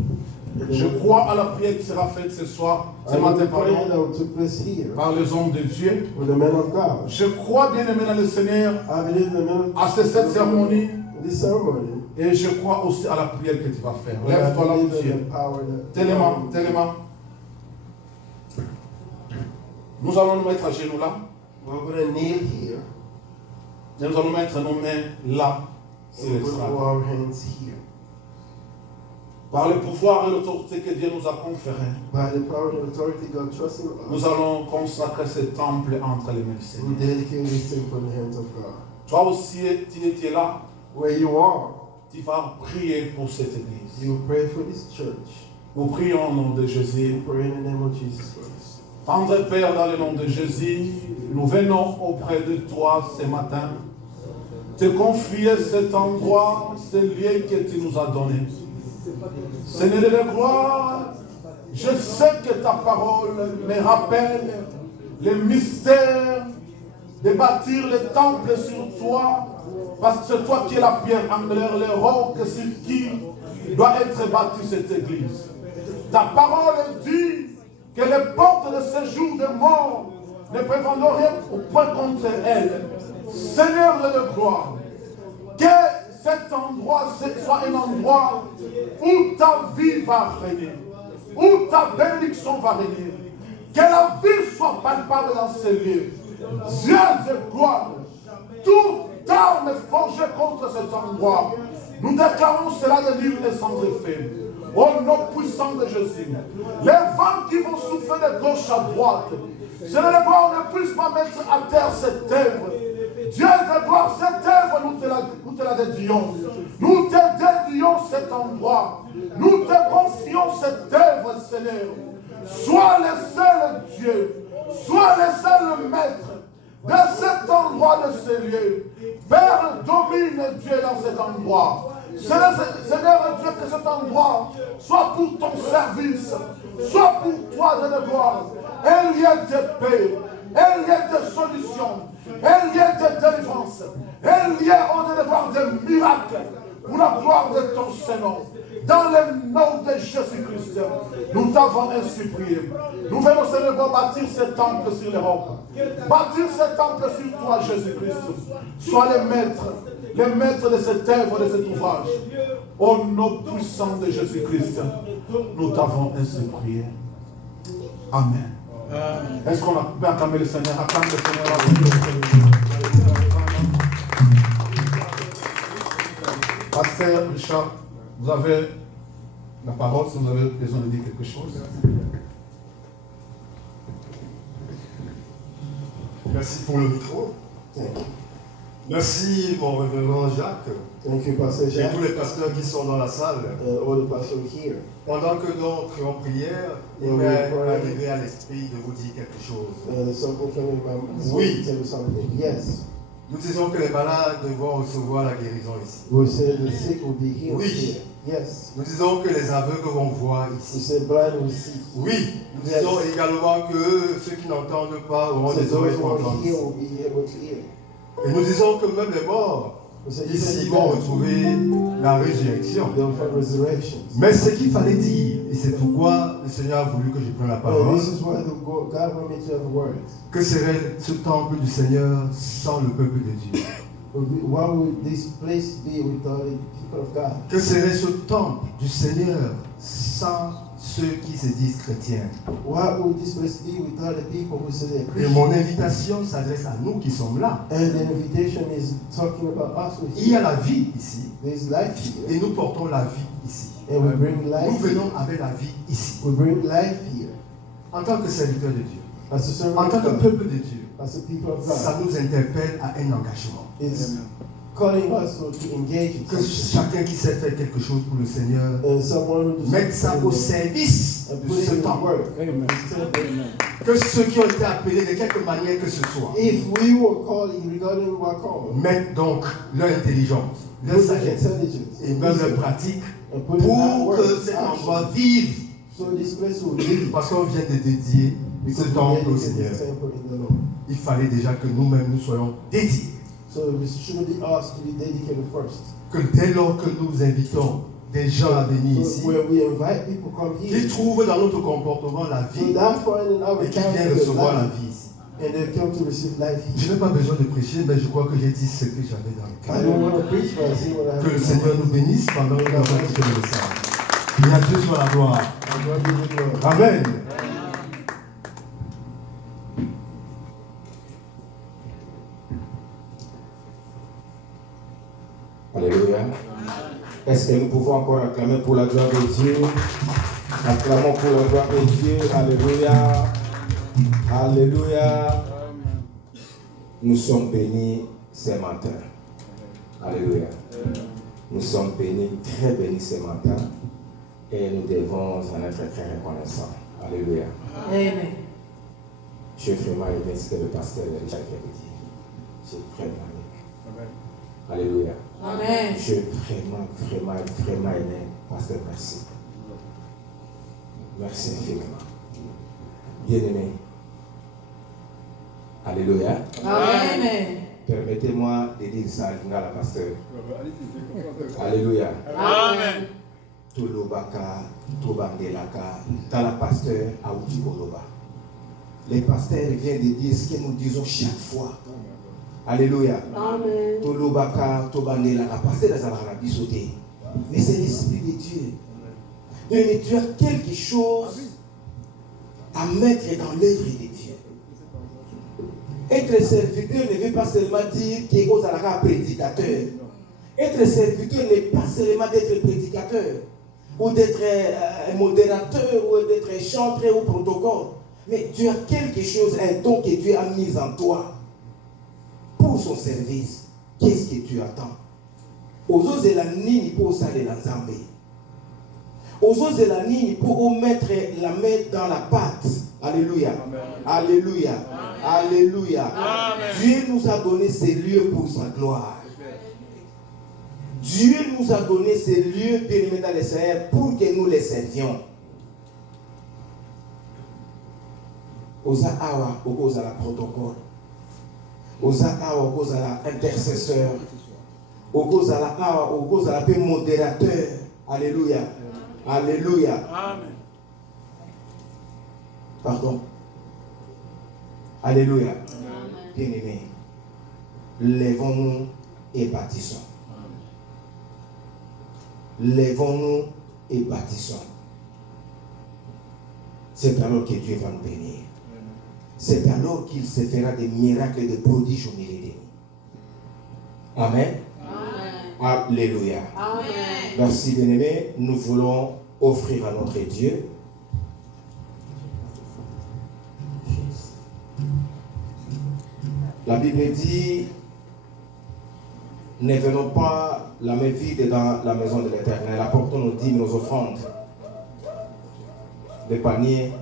Je crois à la prière qui sera faite ce soir, ce I matin, will pray that pardon, took place here par les hommes de Dieu. with the men of God. Je crois, bien aimé dans le Seigneur, I believe the men à cette cérémonie. this ceremony. Et je crois aussi à la prière que tu vas faire. And I Lève-toi là, believe in Dieu. the power that Tellement, tellement. Nous allons nous mettre à genoux là. we're going to kneel here. Et nous allons mettre nos mains là, sur And les put strates. our hands here. Par le pouvoir et l'autorité que Dieu nous a conféré, By the power and authority God trusts in nous us, allons consacrer ce temple entre les mains du we Seigneur. dedicate this temple in the hands of God. Toi aussi, tu es là, Where you are, tu vas prier pour cette église. you pray for this church. Nous prions au nom de Jésus. You pray in the name of Jesus Christ. Tendre Père, dans le nom de Jésus, nous venons auprès de toi ce matin, te confier cet endroit, ce lieu que tu nous as donné. Seigneur de la gloire, je sais que ta parole me rappelle les mystères de bâtir le temple sur toi, parce que c'est toi qui es la pierre angulaire, le roc sur qui doit être bâtie cette église. Ta parole dit que les portes de séjour des morts ne prétendront rien au point contre elle. Seigneur de la gloire, que cet endroit soit un endroit où ta vie va régner, où ta bénédiction va régner, que la vie soit palpable dans ce lieu. Dieu de gloire, toute arme forgée contre cet endroit, nous déclarons cela de libre et sans effet. Au nom puissant de Jésus, les vents qui vont souffler de gauche à droite, Seigneur de gloire, ne puisse pas mettre à terre cette œuvre. Dieu de gloire, cette œuvre, nous te la dédions. Nous te dédions cette cet endroit. Nous te confions cette œuvre, Seigneur. Sois le seul Dieu, sois le seul maître de cet endroit, de ce lieu. Père, domine Dieu dans cet endroit. Seigneur Dieu, que cet endroit soit pour ton service, soit pour toi de la gloire. Un lieu de paix, un lieu de solution, un lieu de délivrance, un lieu au devoir de miracles pour la gloire de ton Seigneur. Dans le nom de Jésus-Christ, nous t'avons ainsi prié. Nous venons, Seigneur, bâtir ce temple sur l'Europe. Bâtir ce temple sur toi, Jésus-Christ. Sois le maître de cette œuvre, de cet ouvrage. Au nom puissant de Jésus-Christ, nous t'avons ainsi prié. Amen. Est-ce qu'on peut acclamer le Seigneur? Acclame le Seigneur. Pasteur Richard, vous avez la parole si vous avez besoin de dire quelque chose. Merci pour le micro. Merci mon révérend Jacques. Thank you, Pastor Et Jack. tous les pasteurs qui sont dans la salle. All the pastors here. Pendant que nous prions prière, il m'est arrivé à l'esprit de vous dire quelque chose. Something came in my mind. Oui. Tell you something. Yes. Nous disons que les malades vont recevoir la guérison ici. We say the sick will be healed Oui. here. Yes. Nous disons que les aveugles vont voir We ici. say blind will see. Oui. Nous Yes. disons également que ceux qui n'entendent pas auront So des those oreilles who pour are entendre. here will be able to hear. Et nous disons que même les morts We say ici even vont the dead, retrouver la résurrection. they'll find resurrection. Mais ce qu'il fallait dire, et c'est pourquoi le Seigneur a voulu que je prenne la And parole, this is why God wanted me to have words. que serait ce temple du Seigneur sans le peuple de Dieu? What would this place be without the people of God? Que serait ce temple du Seigneur sans ceux qui se disent chrétiens? What would this place be without the people who say they're Et Christians? mon invitation s'adresse à nous qui sommes là. And the invitation is talking about us. Who Il y a la vie ici, There's life here. et nous portons la vie ici. And we bring Nous life. venons avec la vie ici. We bring life here. En tant que serviteur de Dieu, As a servant en tant of que God, peuple de Dieu, as a people of ça God, nous interpelle à un engagement. it's calling us to engage in Que something. chacun qui sait faire quelque chose pour le Seigneur And someone who does mette ça au something service and de put ce it in temple. work. Amen. Que ceux qui ont été appelés de quelque manière que ce soit If we were calling regarding what called, mettent donc leur intelligence, leur put the sagesse intelligence et même leur pratique and put it in pour work, que cet action. endroit vive. So this place will live. Parce qu'on vient de dédier ce temple au Seigneur. Temple in the Lord. Il fallait déjà que nous-mêmes nous soyons dédiés. So it should be us to be dedicated first. Que dès lors que nous invitons des gens à venir So ici, when we invite people come qu'ils here, trouvent dans notre comportement la so vie that find in our et qu'ils viennent character recevoir la life, vie ici. and they come to receive life Je here. n'ai pas besoin de prêcher, mais je crois que j'ai dit ce que j'avais dans le I cœur. don't want to preach, but I see what I have. Que le Seigneur nous bénisse pendant que nous avons écouté le message. Et à Dieu soit la gloire. I'm going to give it glory. Amen. Alléluia. Est-ce que nous pouvons encore acclamer pour la gloire de Dieu? Acclamons pour la gloire de Dieu. Alléluia. Alléluia. Nous sommes bénis ce matin. Alléluia. Nous sommes bénis, très bénis ce matin. Et nous devons en être très reconnaissants. Alléluia. Amen. Je suis vraiment aimé ce que le pasteur Richard vient de dire. J'ai vraiment aimé. Alléluia. Amen. J'ai vraiment aimé. Pasteur, merci. Merci infiniment. Bien-aimé. Alléluia. Amen. Permettez-moi de dire ça à la pasteur. Alléluia. Amen. Tolobaka, Tobandelaka, dans la pasteur Aouti Oloba. Les pasteurs viennent de dire ce que nous disons chaque fois. Alléluia. Amen. Tolobaka, Tobandelaka, pasteur dans la bisoté. Mais c'est l'Esprit de Dieu. Mais tu as quelque chose à mettre dans l'œuvre de Dieu. Être serviteur ne veut pas seulement dire qu'il est un prédicateur. Être serviteur n'est pas seulement d'être prédicateur, ou d'être un modérateur, ou d'être un chanteur ou protocole. Mais tu as quelque chose, un don que Dieu a mis en toi pour son service. Qu'est-ce que tu attends? Aux autres, la nini pour ça de l'ensemble. Aux os de la ligne pour mettre la main dans la pâte. Alléluia. Alléluia. Alléluia. Dieu nous a donné ces lieux pour sa gloire. Dieu nous a donné ces lieux périmés dans les Seigneur pour que nous les servions. Osa awa okoza la protocole. Osa awa okoza la intercesseur. Okoza la awa okoza la paix modérateur. Alléluia. Alléluia. Amen. Pardon. Alléluia. Bien-aimés, lèvons-nous et bâtissons. Lèvons-nous et bâtissons. C'est alors que Dieu va nous bénir. C'est alors qu'il se fera des miracles et des prodiges au milieu de nous. Amen. Amen. Alléluia. Amen. Merci, bien-aimés. Nous voulons offrir à notre Dieu la Bible dit, ne venons pas la main vide dans la maison de l'Éternel, apportons nos dîmes, nos offrandes, les paniers.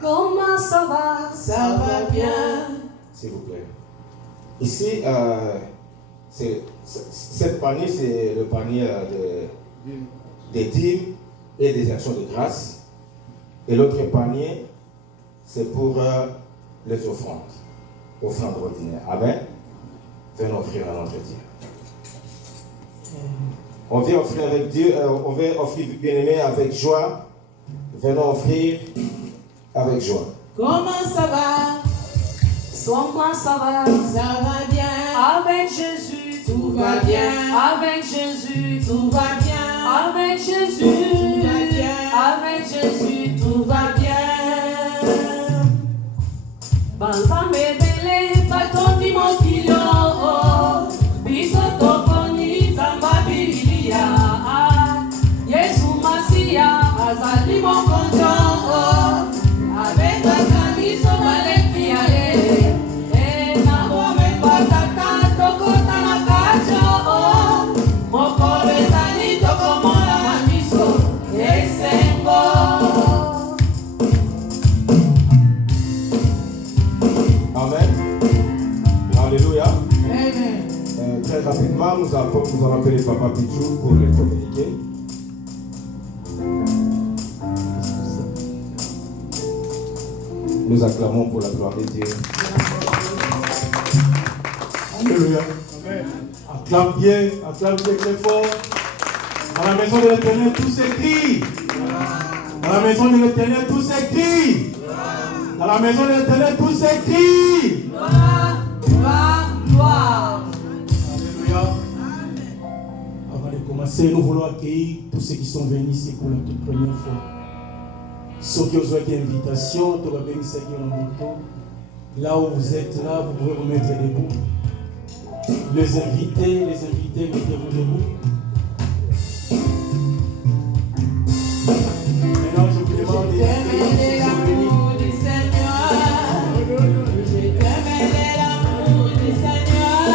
Comment ça va? Ça va bien. S'il vous plaît. Ici, cette panier, c'est le panier des dîmes et des actions de grâce. Et l'autre panier, c'est pour les offrandes ordinaires. Amen. Venons offrir à notre Dieu. On vient offrir avec Dieu, on vient offrir bien-aimé avec joie. Venons offrir avec joie. Comment ça va? Comment ça va? Ça va bien. Avec Jésus, Tout va bien. Avec Jésus, Tout va bien. avec Jésus, Tout va bien. avec Jésus, Tout va bien. Banza mebele, batondi mokilo, biso tokoni zamba Biblia. Yesu Masia, azali mokonzo, avec biso baleki ale. Na bome batata tokota na kacho, mokolo ezali tokomona na biso esengo. Amen. Alléluia. Amen. Très rapidement, nous allons appeler Papa Pichou pour les communiquer. Nous acclamons pour la gloire de Dieu. Alléluia. Acclame bien très fort. Dans la maison de l'Éternel, tout s'écrit. Dans la maison de l'Éternel, tout s'écrit. Dans la maison de l'Éternel, tout s'écrit. Gloire, gloire, gloire. Alléluia. Avant de commencer, nous voulons accueillir tous ceux qui sont venus ici pour la toute première fois. Ceux qui ont besoin d'une invitation, tu vas venir ici dans le moto. Là où vous êtes, là, vous pouvez vous mettre debout. Les invités, mettez-vous debout. Maintenant, je vous demande Je t'aimais l'amour du Seigneur. Je t'aimais l'amour du Seigneur.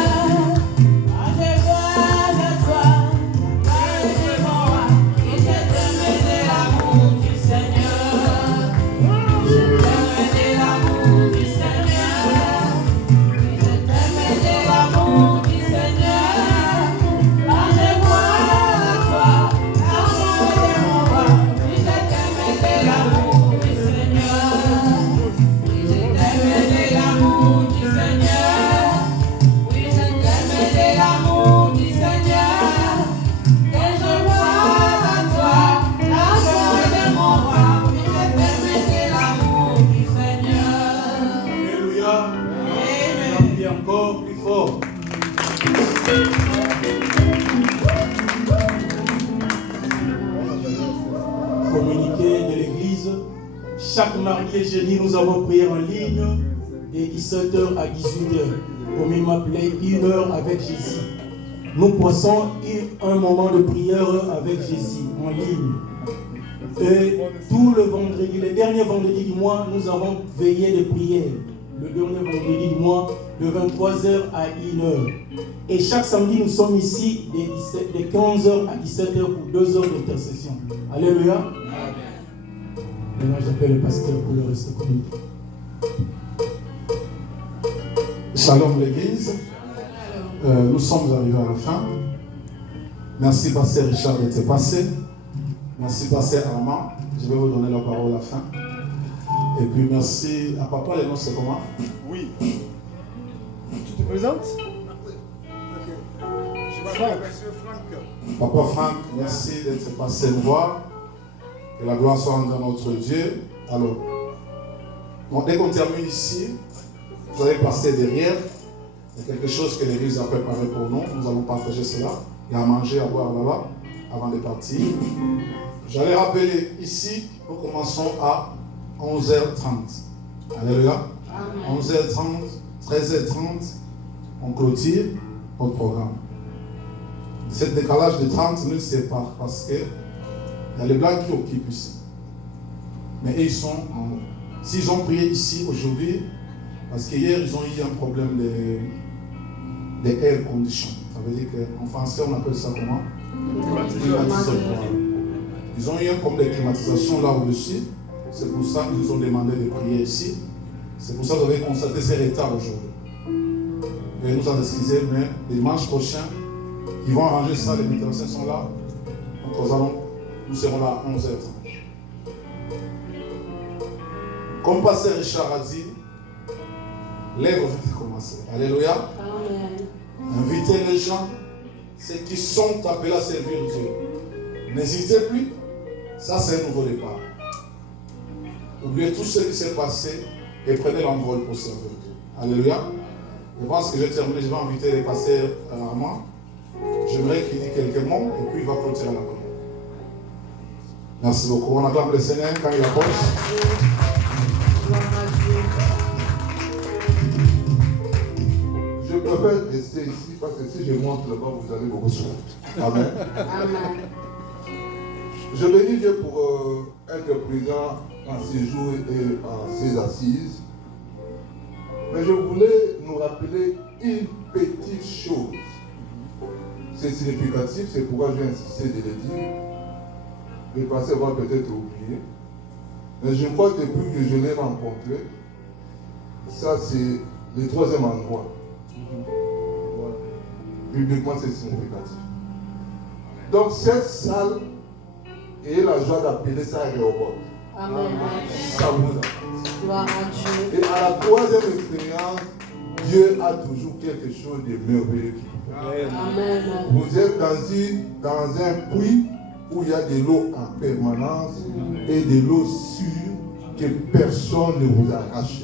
Quand je vois de toi, je vois. Je t'aimais l'amour du Seigneur. Je t'aimais l'amour du Seigneur. Je t'aimais l'amour du Seigneur. Quand je vois de toi, je vois. Je t'aimais l'amour du Seigneur. Je t'aimais l'amour du Seigneur. Oui, je t'aimais l'amour du Seigneur. Et je vois à toi la joie de mon roi. Oui, je t'aimais l'amour du Seigneur. Alléluia. Amen. Acclamez encore plus fort. Communiqué de l'église. Chaque mardi et jeudi, nous avons prié en ligne de 17h à 18h. Comme il m'appelait 1 heure avec Jésus. nous passons un moment de prière avec Jésus en ligne. Et tout le vendredi, les derniers vendredis du mois, nous avons veillé de prière. Le dernier vendredi du mois, de 23h à 1h. Et chaque samedi, nous sommes ici de 15h à 17h pour 2 heures d'intercession. Alléluia. Maintenant, j'appelle le pasteur pour le reste communiqué. Shalom l'église. Nous sommes arrivés à la fin. Merci pasteur Richard d'être passé. Merci pasteur Armand. Je vais vous donner la parole à la fin. Et puis merci à papa, les noms c'est comment? Oui. Tu te présentes? Papa Franck, merci d'être passé nous voir. Que la gloire soit en notre Dieu. Alors, bon, dès qu'on termine ici, vous allez passer derrière. Il y a quelque chose que l'Église a préparé pour nous. Nous allons partager cela. Il y a à manger, à boire là-bas, avant de partir. J'allais rappeler ici, nous commençons à 11h30. Alléluia. 11h30, 13h30, on clôture notre programme. Ce décalage de 30 minutes, c'est pas parce que il y a les blancs qui occupent ici. Mais eux, ils sont en... S'ils ont prié ici aujourd'hui, parce qu'hier, ils ont eu un problème de air condition. Ça veut dire qu'en français, on appelle ça comment? Climatisation. Ils ont eu un problème de climatisation là au-dessus. C'est pour ça qu'ils nous ont demandé de prier ici. C'est pour ça que vous avez constaté ces retards aujourd'hui. Veuillez nous en excuser, mais dimanche prochain, ils vont arranger ça, les mécanismes sont là. Donc nous serons là à 11h30. Comme pasteur Richard a dit, l'œuvre va commencer. Alléluia. Amen. Invitez les gens, ceux qui sont appelés à servir Dieu. N'hésitez plus. Ça, c'est un nouveau départ. Oubliez tout ce qui s'est passé et prenez l'envol pour servir Dieu. Alléluia. Je pense que je termine. Je vais inviter les pasteurs Armand. J'aimerais qu'il dise quelques mots et puis il va clôturer la prière. Merci beaucoup. On acclame le Seigneur quand il approche. Je préfère rester ici parce que si je monte là-bas, vous allez beaucoup souffrir. Amen. Amen. Je bénis Dieu pour être présent en ces jours et en ces assises. Mais je voulais nous rappeler une petite chose. C'est significatif, c'est pourquoi j'ai insisté de le dire. Le passé va peut-être oublier. Mais je crois que depuis que je l'ai rencontré, ça c'est le 3e endroit. Publiquement c'est significatif. Donc cette salle, ayez la joie d'appeler ça aéroport. Amen. Ça vous apporte. Gloire à Dieu. Et à la 3e expérience, Dieu a toujours quelque chose de merveilleux qui vous fait. Amen. Vous êtes dans un puits où il y a de l'eau en permanence et de l'eau sûre que personne ne vous arrache.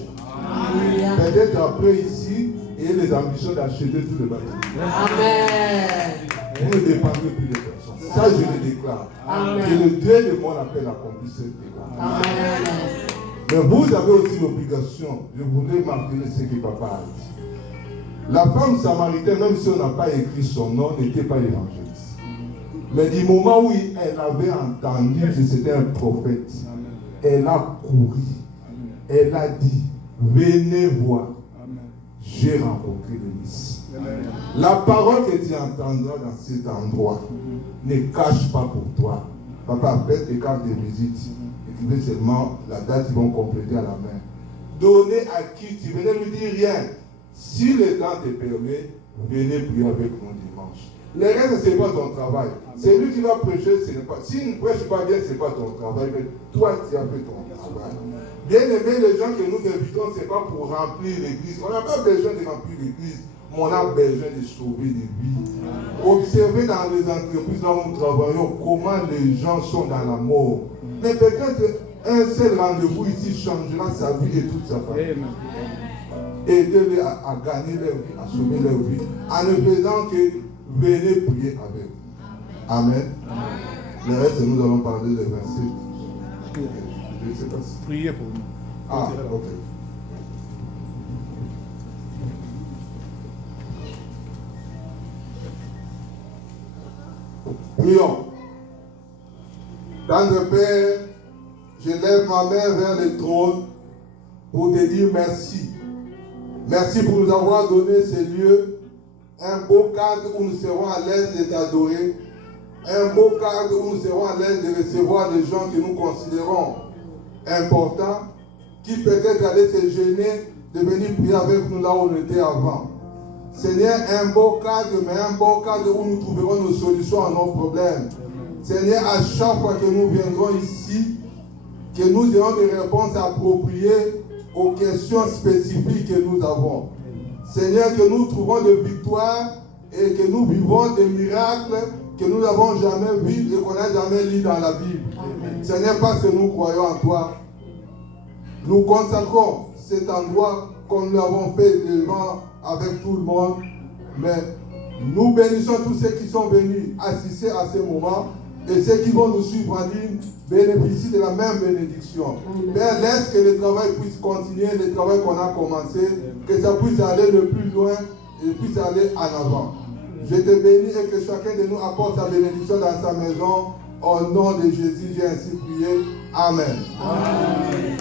Peut-être après ici, il y a les ambitions d'acheter tout le bâtiment. Amen. Vous ne dépendez plus de personne. Ça, je le déclare. Amen. Que le Dieu de mon appel accomplit cette déclaration. Amen. Mais vous avez aussi l'obligation, je voulais marquer ce que papa a dit. La femme samaritaine, même si on n'a pas écrit son nom, n'était pas évangéliste. Mais du moment où elle avait entendu que c'était un prophète, elle a couru. Elle a dit, venez voir. J'ai rencontré le Messie. La parole que tu entendras dans cet endroit ne cache pas pour toi. Papa, faites des cartes de visite. Écrivez seulement la date qu'ils vont compléter à la main. Donnez à qui tu venez lui dire rien. Si le temps te permet, venez prier avec nous dimanche. Le reste, ce n'est pas ton travail. C'est lui qui va prêcher, ce n'est pas. S'il ne prêche pas bien, ce n'est pas ton travail. Mais toi, tu as fait ton travail. Bien aimé, les gens que nous invitons, ce n'est pas pour remplir l'église. On n'a pas besoin de remplir l'église. Mais on a besoin de sauver des vies. Observez dans les entreprises là où nous travaillons comment les gens sont dans la mort. Mais peut-être un seul rendez-vous ici changera sa vie et toute sa famille. Aidez-les à gagner leur vie, à sauver leur vie, en ne faisant que venez prier avec vous. Amen. Le reste, nous allons parler des versets. Je ne sais pas si. Priez pour nous. Ah, ok. Prions. Tendre Père, je lève ma main vers le trône pour te dire merci. Merci pour nous avoir donné ces lieux, un beau cadre où nous serons à l'aise de t'adorer, un beau cadre où nous serons à l'aise de recevoir des gens que nous considérons importants, qui peut-être allaient se gêner de venir prier avec nous là où on était avant. Seigneur, un beau cadre, mais un beau cadre où nous trouverons nos solutions à nos problèmes. Seigneur, à chaque fois que nous viendrons ici, que nous ayons des réponses appropriées aux questions spécifiques que nous avons. Seigneur, que nous trouvons des victoires et que nous vivons des miracles que nous n'avons jamais vus et qu'on n'a jamais lu dans la Bible. Amen. Seigneur, parce que nous croyons en toi, nous consacrons cet endroit comme nous l'avons fait devant avec tout le monde, mais nous bénissons tous ceux qui sont venus assister à ce moment et ceux qui vont nous suivre en ligne bénéficient de la même bénédiction. Père, laisse que le travail puisse continuer, le travail qu'on a commencé, que ça puisse aller le plus loin et puisse aller en avant. Je te bénis et que chacun de nous apporte sa bénédiction dans sa maison. Au nom de Jésus, j'ai ainsi prié. Amen. Amen.